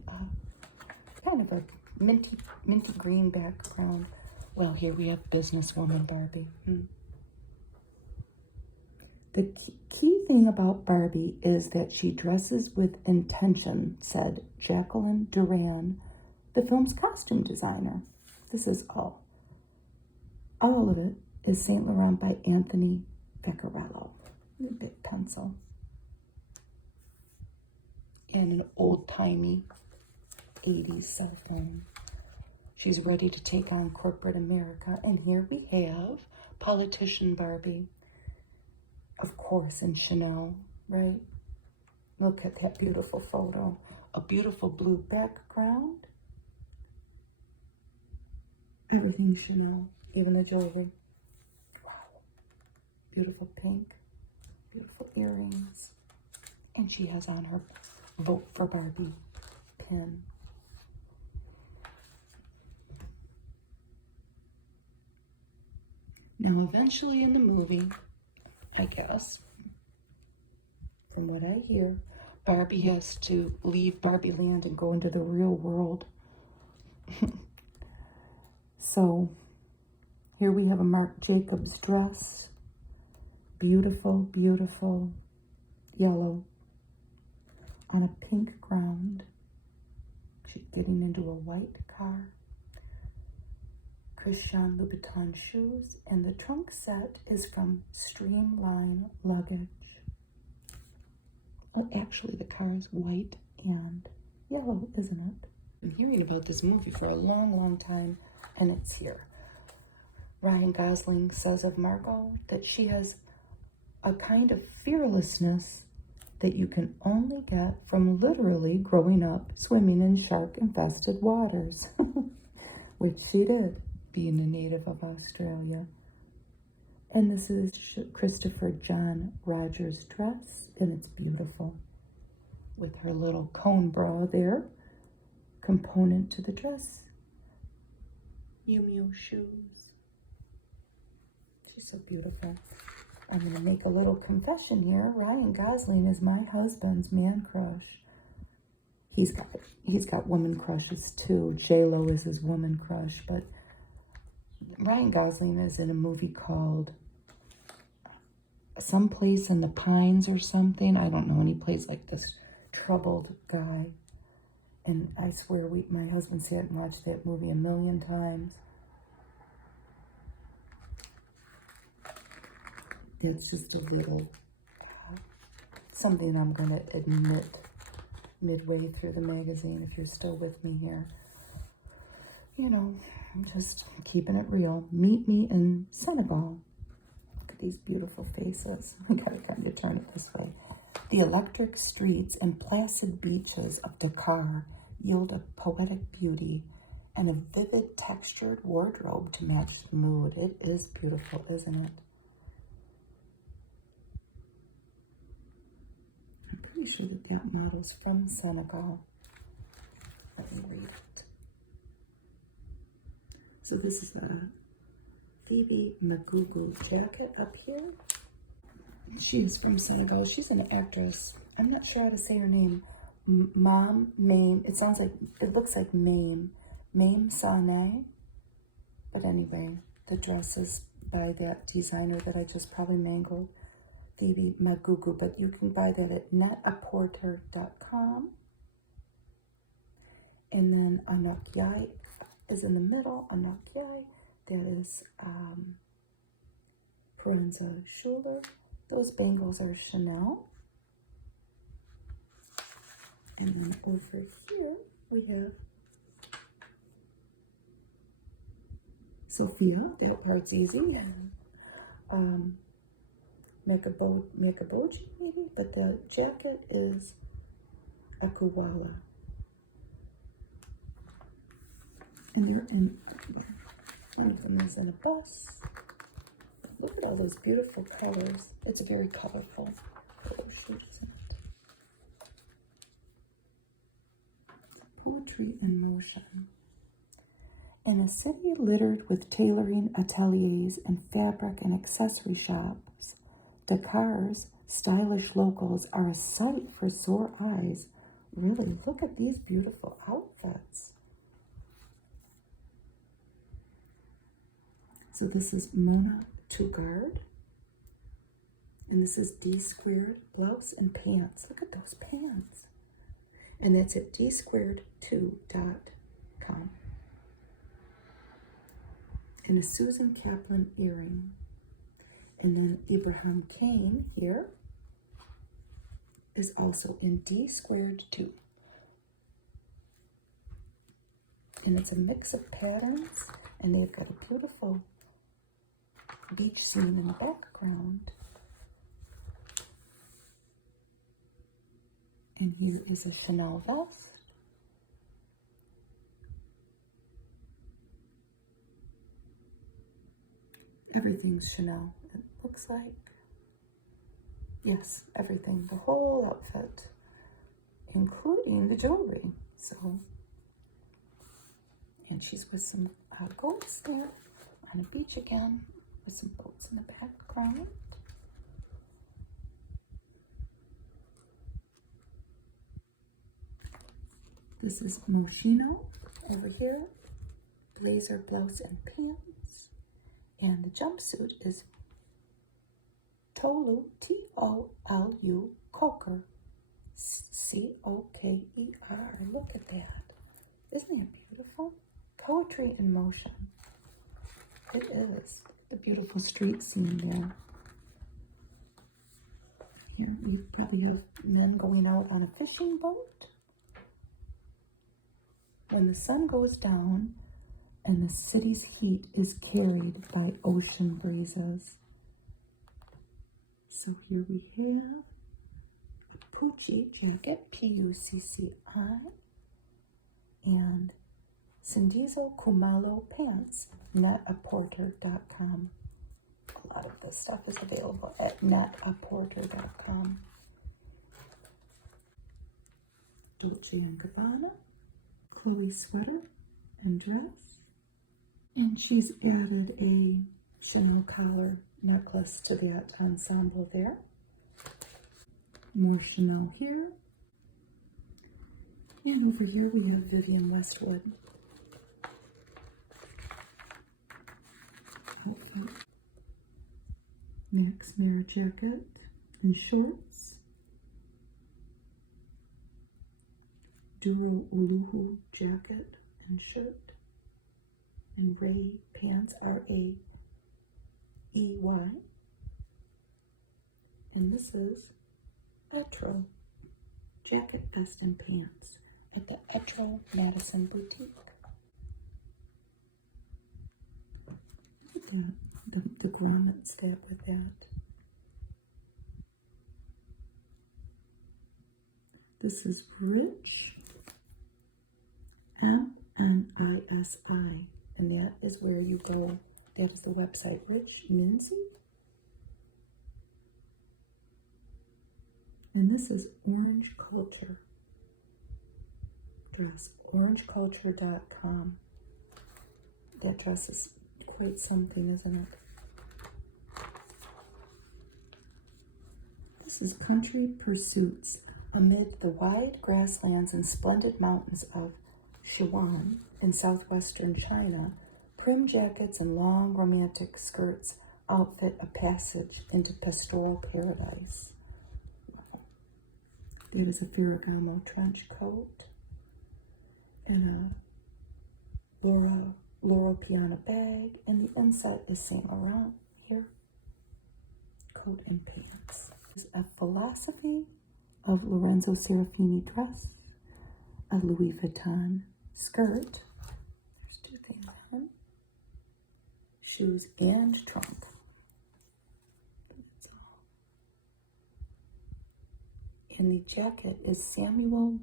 kind of a minty green background. Well, here we have businesswoman Barbie. The key thing about Barbie is that she dresses with intention, said Jacqueline Duran, the film's costume designer. This is all. All of it is Saint Laurent by Anthony Vaccarello. A big pencil. And an old-timey 80s cell phone. She's ready to take on corporate America. And here we have politician Barbie. Of course, in Chanel, right? Look at that beautiful photo. A beautiful blue background. Everything Chanel, even the jewelry. Wow. Beautiful pink, beautiful earrings. And she has on her Vote for Barbie pin. Now, eventually in the movie, I guess, from what I hear, Barbie has to leave Barbie Land and go into the real world. So, here we have a Marc Jacobs dress. Beautiful, beautiful yellow on a pink ground. She's getting into a white car. Christian Louboutin shoes, and the trunk set is from Streamline Luggage. Oh, actually, the car is white and yellow, isn't it? I'm hearing about this movie for a long, long time, and it's here. Ryan Gosling says of Margot that she has a kind of fearlessness that you can only get from literally growing up swimming in shark-infested waters, which she did, being a native of Australia. And this is Christopher John Rogers' dress, and it's beautiful, with her little cone bra there, component to the dress. Miu Miu shoes. She's so beautiful. I'm going to make a little confession here. Ryan Gosling is my husband's man crush. He's got woman crushes too. J-Lo is his woman crush, but Ryan Gosling is in a movie called Someplace in the Pines or something. I don't know. And he plays like this troubled guy. And I swear my husband sat and watched that movie a million times. It's just a little, something I'm going to admit midway through the magazine, if you're still with me here. You know, I'm just keeping it real. Meet me in Senegal. Look at these beautiful faces. I gotta kind of turn it this way. The electric streets and placid beaches of Dakar yield a poetic beauty and a vivid textured wardrobe to match the mood. It is beautiful, isn't it? I'm pretty sure that model's from Senegal. Let me read it. So this is a Phoebe Magugu jacket up here. She is from Senegal. She's an actress. I'm not sure how to say her name. Mame. It looks like Mame Sané. But anyway, the dress is by that designer that I just probably mangled, Phoebe Magugu. But you can buy that at netaporter.com. And then Anakyai is in the middle. Anakyai, that is Perenza Schuler. Those bangles are Chanel. And then over here we have Sophia. That part's easy. And Mekaboji maybe, but the jacket is Akuwala. And they're in, one of them is in a bus. Look at all those beautiful colors. It's very colorful. Photo shoot, isn't it? Poetry in motion. In a city littered with tailoring ateliers and fabric and accessory shops, Dakar's stylish locals are a sight for sore eyes. Really, look at these beautiful outfits. So this is Mona Tugard, and this is D-squared blouse and pants. Look at those pants. And that's at dsquared2.com. And a Susan Kaplan earring. And then Ibrahim Kane here is also in D-squared2. And it's a mix of patterns, and they've got a beautiful beach scene in the background. And here is a Chanel vest. Everything's Chanel, it looks like. Yes, everything, the whole outfit, including the jewelry. So, and she's with some goats there on a beach again, with some boats in the background. This is Moschino over here, blazer, blouse, and pants. And the jumpsuit is Tolu, T-O-L-U, Coker, C-O-K-E-R. Look at that. Isn't that beautiful? Poetry in motion. It is. The beautiful street scene there. Here we probably have men going out on a fishing boat. When the sun goes down and the city's heat is carried by ocean breezes. So here we have a Pucci jacket, P-U-C-C-I, and Sindizo Kumalo pants, netaporter.com. A lot of this stuff is available at netaporter.com. Dolce & Gabbana, Chloe sweater and dress. And she's added a Chanel collar necklace to that ensemble there. More Chanel here. And over here we have Vivienne Westwood outfit. Max Mara jacket and shorts. Duro Uluhu jacket and shirt. And Ray pants, R-A-E-Y. And this is Etro jacket, vest, and pants at the Etro Madison Boutique. Look at that, the grommets that with that. This is Rich, M-N-I-S-I. And that is where you go. That is the website, Rich Minzy. And this is Orange Culture dress, orangeculture.com. That dress is quite something, isn't it? This is Country Pursuits. Amid the wide grasslands and splendid mountains of Sichuan in southwestern China, prim jackets and long romantic skirts outfit a passage into pastoral paradise. That is a Ferragamo trench coat and a Loro Piana bag, and the inside is Saint Laurent here, coat and pants. This is a Philosophy of Lorenzo Serafini dress, a Louis Vuitton skirt. There's two things on. Shoes and trunk. That's all. And the jacket is Samuel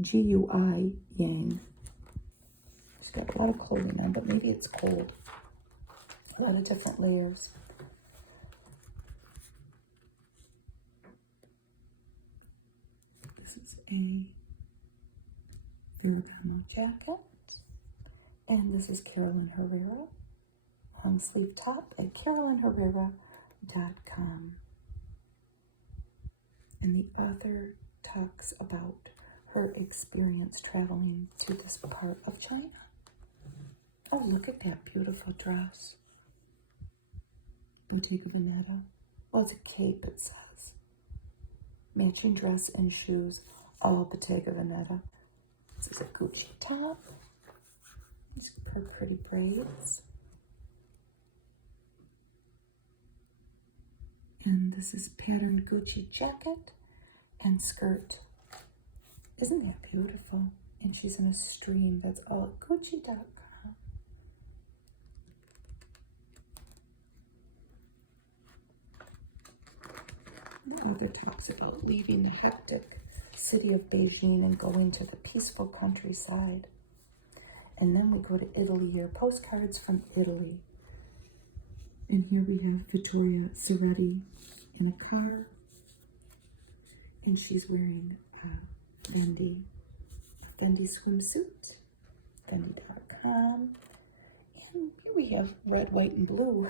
Gui Yang. She's got a lot of clothing on, but maybe it's cold. A lot of different layers. This is a Ferragamo jacket. And this is Carolyn Herrera. Long sleeve top at carolynherrera.com. And the author talks about her experience traveling to this part of China. Oh, look at that beautiful dress. Bottega Veneta. Well, it's a cape, it says. Matching dress and shoes, all Bottega Veneta. This is a Gucci top. These are pretty braids. And this is patterned Gucci jacket and skirt. Isn't that beautiful? And she's in a stream. That's all at Gucci.com. The author talks about leaving the hectic city of Beijing and go into the peaceful countryside. And then we go to Italy here, postcards from Italy. And here we have Vittoria Ceretti in a car. And she's wearing a Fendi swimsuit, Fendi.com. And here we have red, white, and blue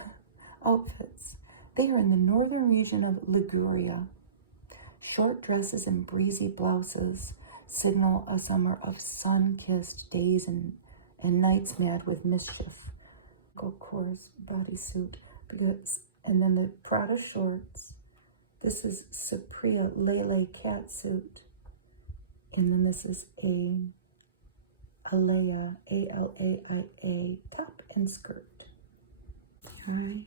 outfits. They are in the northern region of Liguria. Short dresses and breezy blouses signal a summer of sun-kissed days and nights mad with mischief. Of course, bodysuit, and then the Prada shorts. This is Supriya Lele catsuit, and then this is a Alaya, A-L-A-I-A top and skirt. Okay,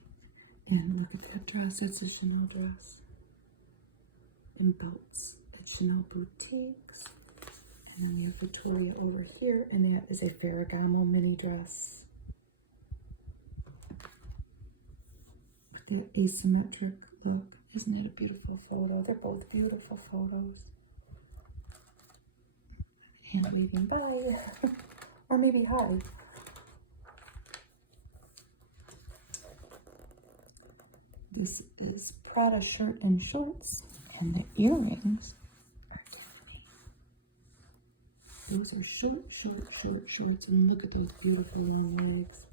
and look at that dress. It's a Chanel dress. And belts at Chanel boutiques. And then you have Victoria over here, and that is a Ferragamo mini dress. With that asymmetric look. Isn't it a beautiful photo? They're both beautiful photos. And waving bye. Or maybe hi. This is Prada shirt and shorts. And the earrings are tiny. Those are short shorts. And look at those beautiful long legs.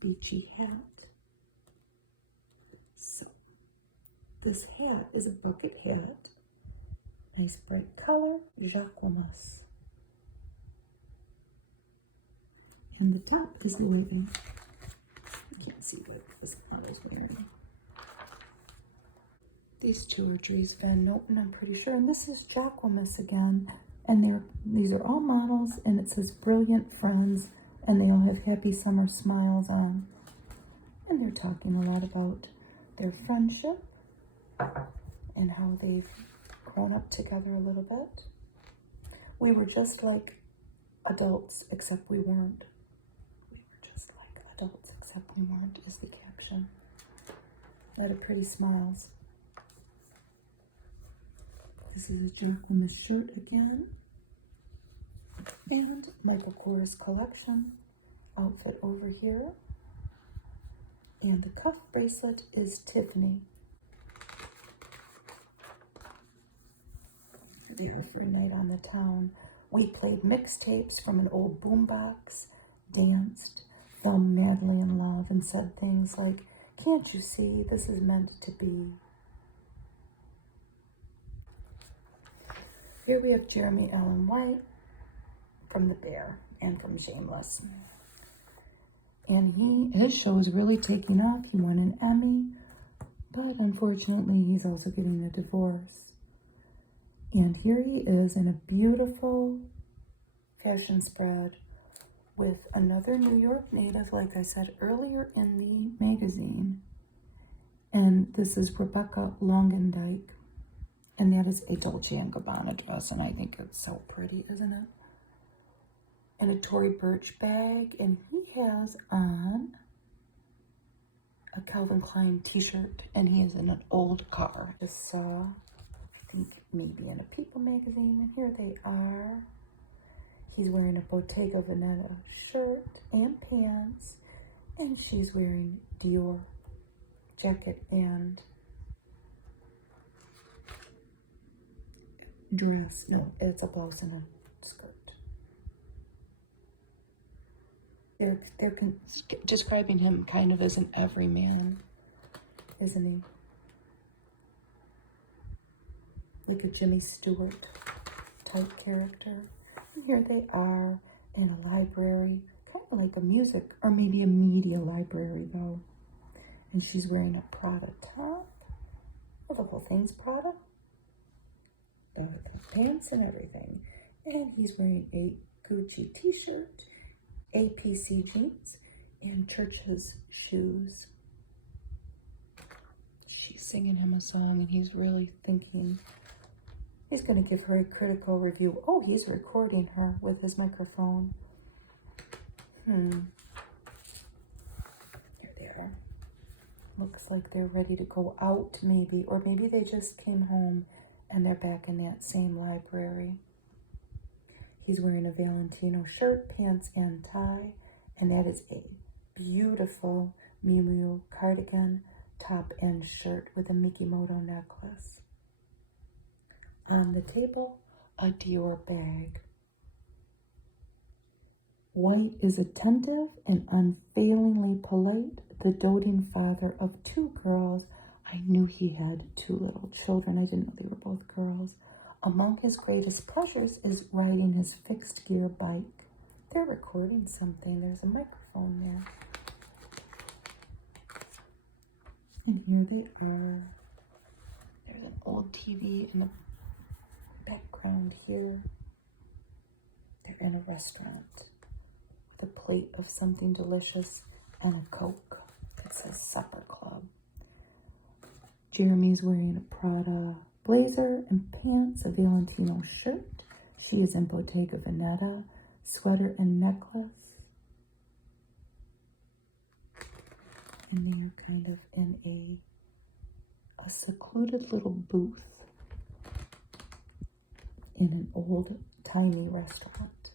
Beachy hat. So, this hat is a bucket hat. Nice bright color, Jacquemus. And the top is the waving. You can't see what this model's wearing. These two are Dries Van Noten, I'm pretty sure. And this is Jacquemus again. And these are all models, and it says Brilliant Friends, and they all have happy summer smiles on. And they're talking a lot about their friendship and how they've grown up together a little bit. We were just like adults, except we weren't. We were just like adults, except we weren't, is the caption. They had pretty smiles. This is a Jacquemus shirt again. And Michael Kors collection outfit over here. And the cuff bracelet is Tiffany. There for a night on the town. We played mixtapes from an old boombox, danced, fell madly in love, and said things like, "Can't you see this is meant to be?" Here we have Jeremy Allen White from The Bear and from Shameless. And his show is really taking off. He won an Emmy, but unfortunately he's also getting a divorce. And here he is in a beautiful fashion spread with another New York native, like I said earlier in the magazine. And this is Rebecca Longendyke. And that is a Dolce & Gabbana dress, and I think it's so pretty, isn't it? And a Tory Burch bag, and he has on a Calvin Klein t-shirt, and he is in an old car. I just saw, I think maybe in a People magazine, and here they are. He's wearing a Bottega Veneta shirt and pants, and she's wearing Dior jacket and dress. No, it's a blouse and a skirt. They're describing him kind of as an everyman, isn't he? Like a Jimmy Stewart type character. And here they are in a library, kind of like a music or maybe a media library though. And she's wearing a Prada top. Oh, the whole thing's Prada. The pants and everything. And he's wearing a Gucci t-shirt, APC jeans, and Church's shoes. She's singing him a song, and he's really thinking he's going to give her a critical review. Oh, he's recording her with his microphone. Here they are. Looks like they're ready to go out, maybe. Or maybe they just came home and they're back in that same library. He's wearing a Valentino shirt, pants, and tie, and that is a beautiful Miu Miu cardigan, top and shirt with a Mikimoto necklace. On the table, a Dior bag. White is attentive and unfailingly polite, the doting father of 2 girls. I knew he had 2 little children. I didn't know they were both girls. Among his greatest pleasures is riding his fixed gear bike. They're recording something. There's a microphone there. And here they are. There's an old TV in the background here. They're in a restaurant with a plate of something delicious and a Coke. It says Supper Club. Jeremy's wearing a Prada blazer and pants, a Valentino shirt. She is in Bottega Veneta, sweater and necklace. And they are kind of in a secluded little booth in an old, tiny restaurant.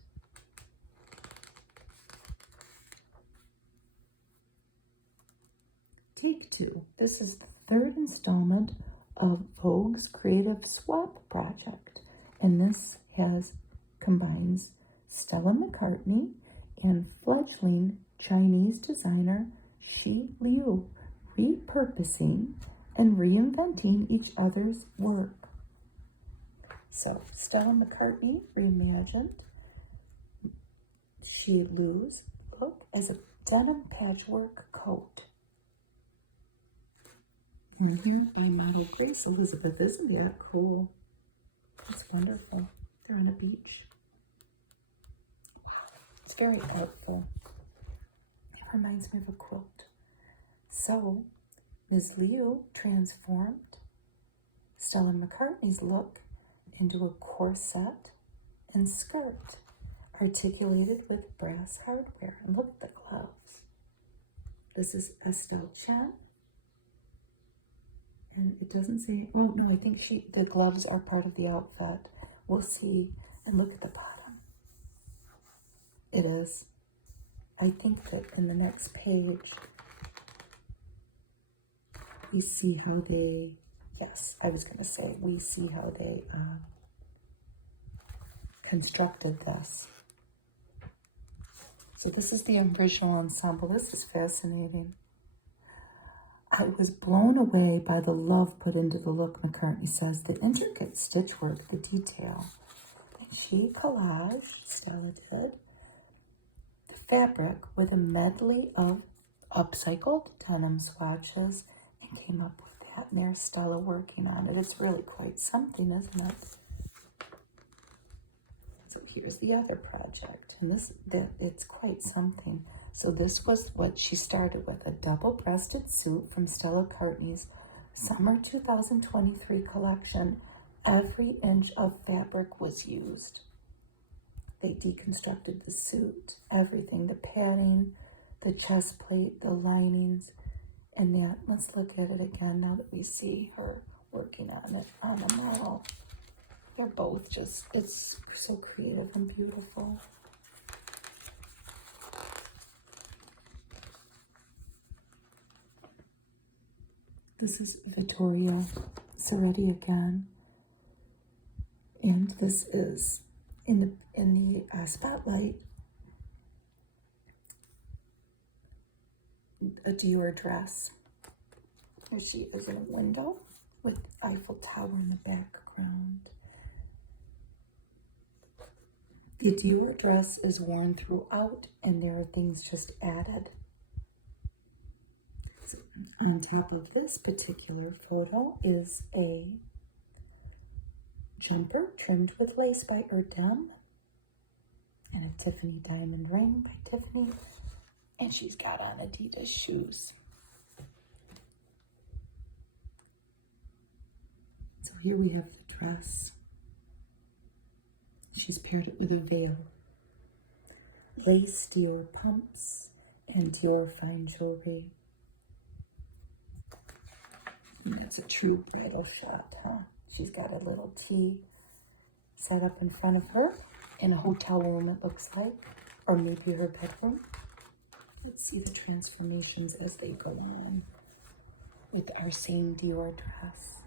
Take 2. This is the 3rd installment of Vogue's Creative Swap project, and this combines Stella McCartney and fledgling Chinese designer Shi Liu repurposing and reinventing each other's work. So Stella McCartney reimagined Shi Liu's look as a denim patchwork coat. And here by model Grace Elizabeth. Isn't that cool? It's wonderful. They're on a beach. It's very artful. It reminds me of a quilt. So, Ms. Liu transformed Stella McCartney's look into a corset and skirt, articulated with brass hardware. And look at the gloves. This is Estelle Chen. And it doesn't say, well, no, I think the gloves are part of the outfit. We'll see. And look at the bottom. It is. I think that in the next page, we see how they, yes, I was going to say, we see how they constructed this. So this is the original ensemble. This is fascinating. I was blown away by the love put into the look, McCartney says. The intricate stitchwork, the detail. And she collaged, Stella did, the fabric with a medley of upcycled denim swatches and came up with that. And there's Stella working on it. It's really quite something, isn't it? So here's the other project. And it's quite something. So this was what she started with, a double-breasted suit from Stella McCartney's Summer 2023 collection. Every inch of fabric was used. They deconstructed the suit, everything, the padding, the chest plate, the linings, and that. Let's look at it again now that we see her working on it on the model. They're both just, it's so creative and beautiful. This is Vittorio Ceretti again, and this is in the spotlight a Dior dress. Here she is in a window with Eiffel Tower in the background. The Dior dress is worn throughout, and there are things just added. On top of this particular photo is a jumper trimmed with lace by Erdem and a Tiffany diamond ring by Tiffany, and she's got on Adidas shoes. So here we have the dress. She's paired it with a veil. Lace Dior pumps and Dior fine jewelry. And that's a true bridal shot, huh? She's got a little tea set up in front of her in a hotel room, it looks like, or maybe her bedroom. Let's see the transformations as they go on with our same Dior dress.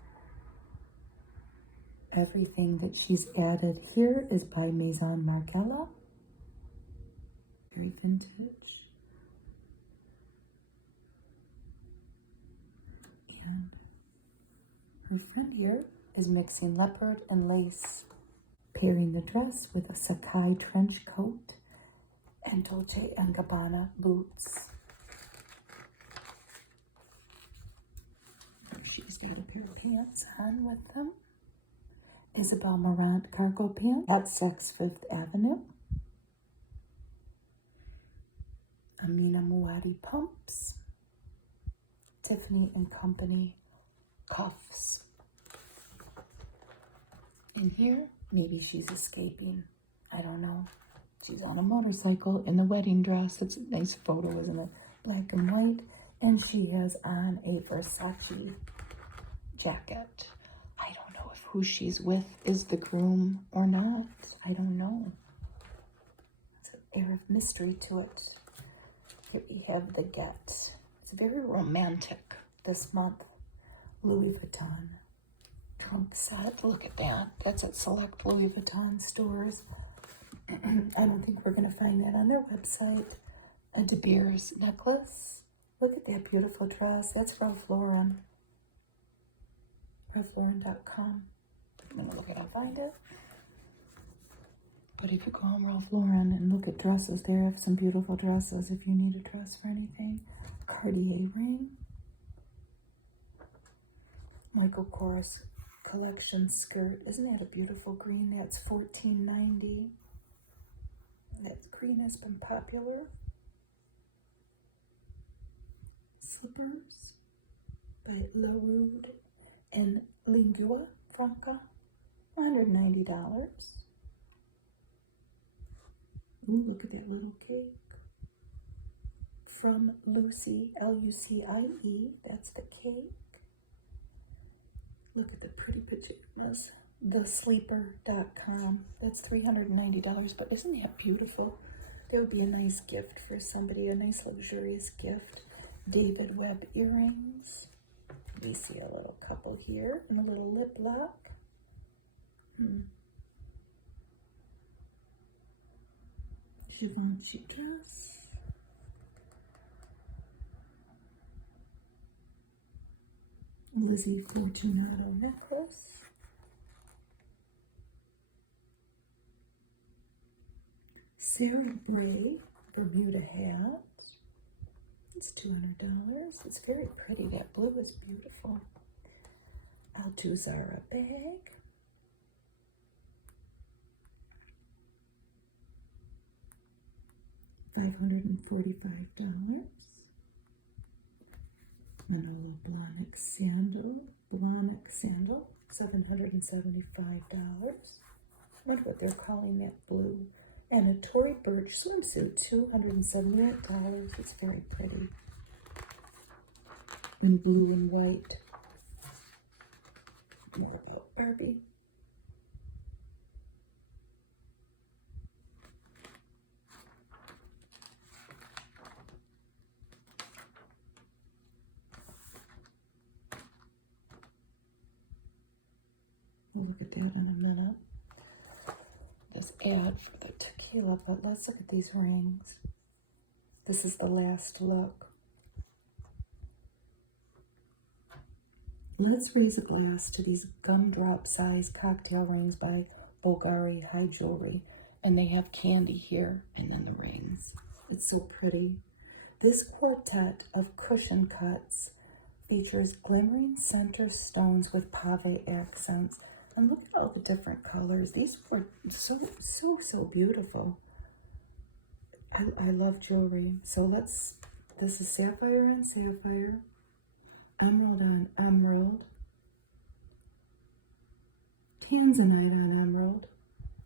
Everything that she's added here is by Maison Margiela. Very vintage. And her friend here is mixing leopard and lace, pairing the dress with a Sakai trench coat and Dolce & Gabbana boots. She's got a pair of pants on with them. Isabel Marant cargo pants at Saks Fifth Avenue. Amina Muaddi pumps. Tiffany & Company cuffs. In here, maybe she's escaping. I don't know. She's on a motorcycle in the wedding dress. It's a nice photo, isn't it? Black and white. And she has on a Versace jacket. I don't know if who she's with is the groom or not. I don't know. It's an air of mystery to it. Here we have the Get. It's very romantic this month. Louis Vuitton trunk set. Look at that. That's at select Louis Vuitton stores. I don't think we're going to find that on their website. A De Beers necklace. Look at that beautiful dress. That's Ralph Lauren. RalphLauren.com. I'm going to look it up, find it. But if you go on Ralph Lauren and look at dresses, they have some beautiful dresses if you need a dress for anything. Cartier ring. Michael Kors collection skirt. Isn't that a beautiful green? That's $14.90. That green has been popular. Slippers by La Rude and Lingua Franca. $190. Ooh, look at that little cake. From Lucie, Lucie. That's the cake. Look at the pretty pajamas. TheSleeper.com. That's $390, but isn't that beautiful? That would be a nice gift for somebody, a nice luxurious gift. David Webb earrings. We see a little couple here and a little lip lock. Givenchy dress. Lizzie Fortunato necklace. Sarah Bray Bermuda hat. It's $200. It's very pretty. That blue is beautiful. Altuzara bag. $545. Manolo Blahnik sandal, $775. I wonder what they're calling that blue. And a Tory Burch swimsuit, $278. It's very pretty. In blue and white. More about Barbie. We'll look at that in a minute. This ad for the tequila, but let's look at these rings. This is the last look. Let's raise a glass to these gumdrop size cocktail rings by Bulgari High Jewelry. And they have candy here and then the rings. It's so pretty. This quartet of cushion cuts features glimmering center stones with pave accents. And look at all the different colors. These were so beautiful. I love jewelry. So this is sapphire on sapphire, emerald on emerald, tanzanite on emerald,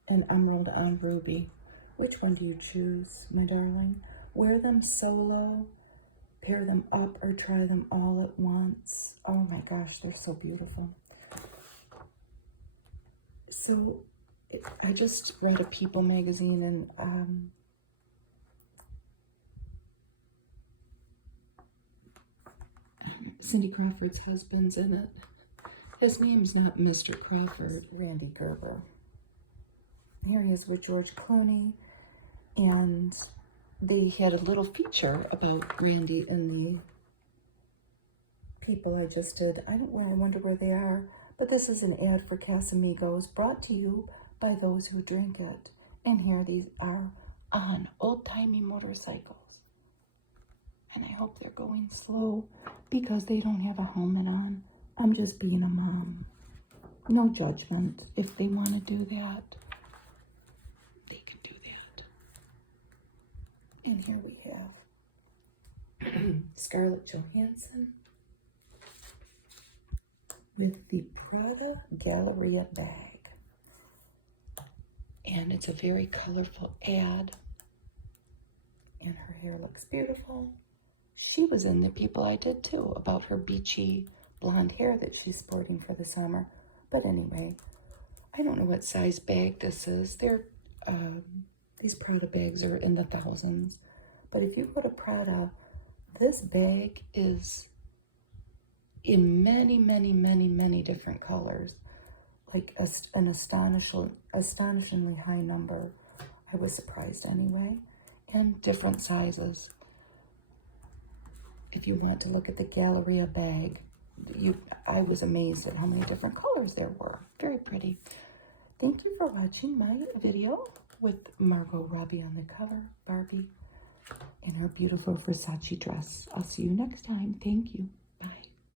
and emerald on ruby. Which one do you choose, my darling? Wear them solo, pair them up, or try them all at once. Oh my gosh, they're so beautiful. So I just read a People magazine, and Cindy Crawford's husband's in it. His name's not Mr. Crawford. Randy Gerber. Here he is with George Clooney, and they had a little feature about Randy in the People I just did. I wonder where they are, but this is an ad for Casamigos, brought to you by those who drink it. And here these are on old-timey motorcycles. And I hope they're going slow because they don't have a helmet on. I'm just being a mom. No judgment. If they want to do that, they can do that. And here we have Scarlett Johansson with the Prada Galleria bag. And it's a very colorful ad. And her hair looks beautiful. She was in the People I did too, about her beachy blonde hair that she's sporting for the summer. But anyway, I don't know what size bag this is. These Prada bags are in the thousands. But if you go to Prada, this bag is in many, many, many, many different colors. Like an astonishingly high number. I was surprised anyway. And different sizes. If you want to look at the Galleria bag, I was amazed at how many different colors there were. Very pretty. Thank you for watching my video with Margot Robbie on the cover, Barbie, in her beautiful Versace dress. I'll see you next time. Thank you.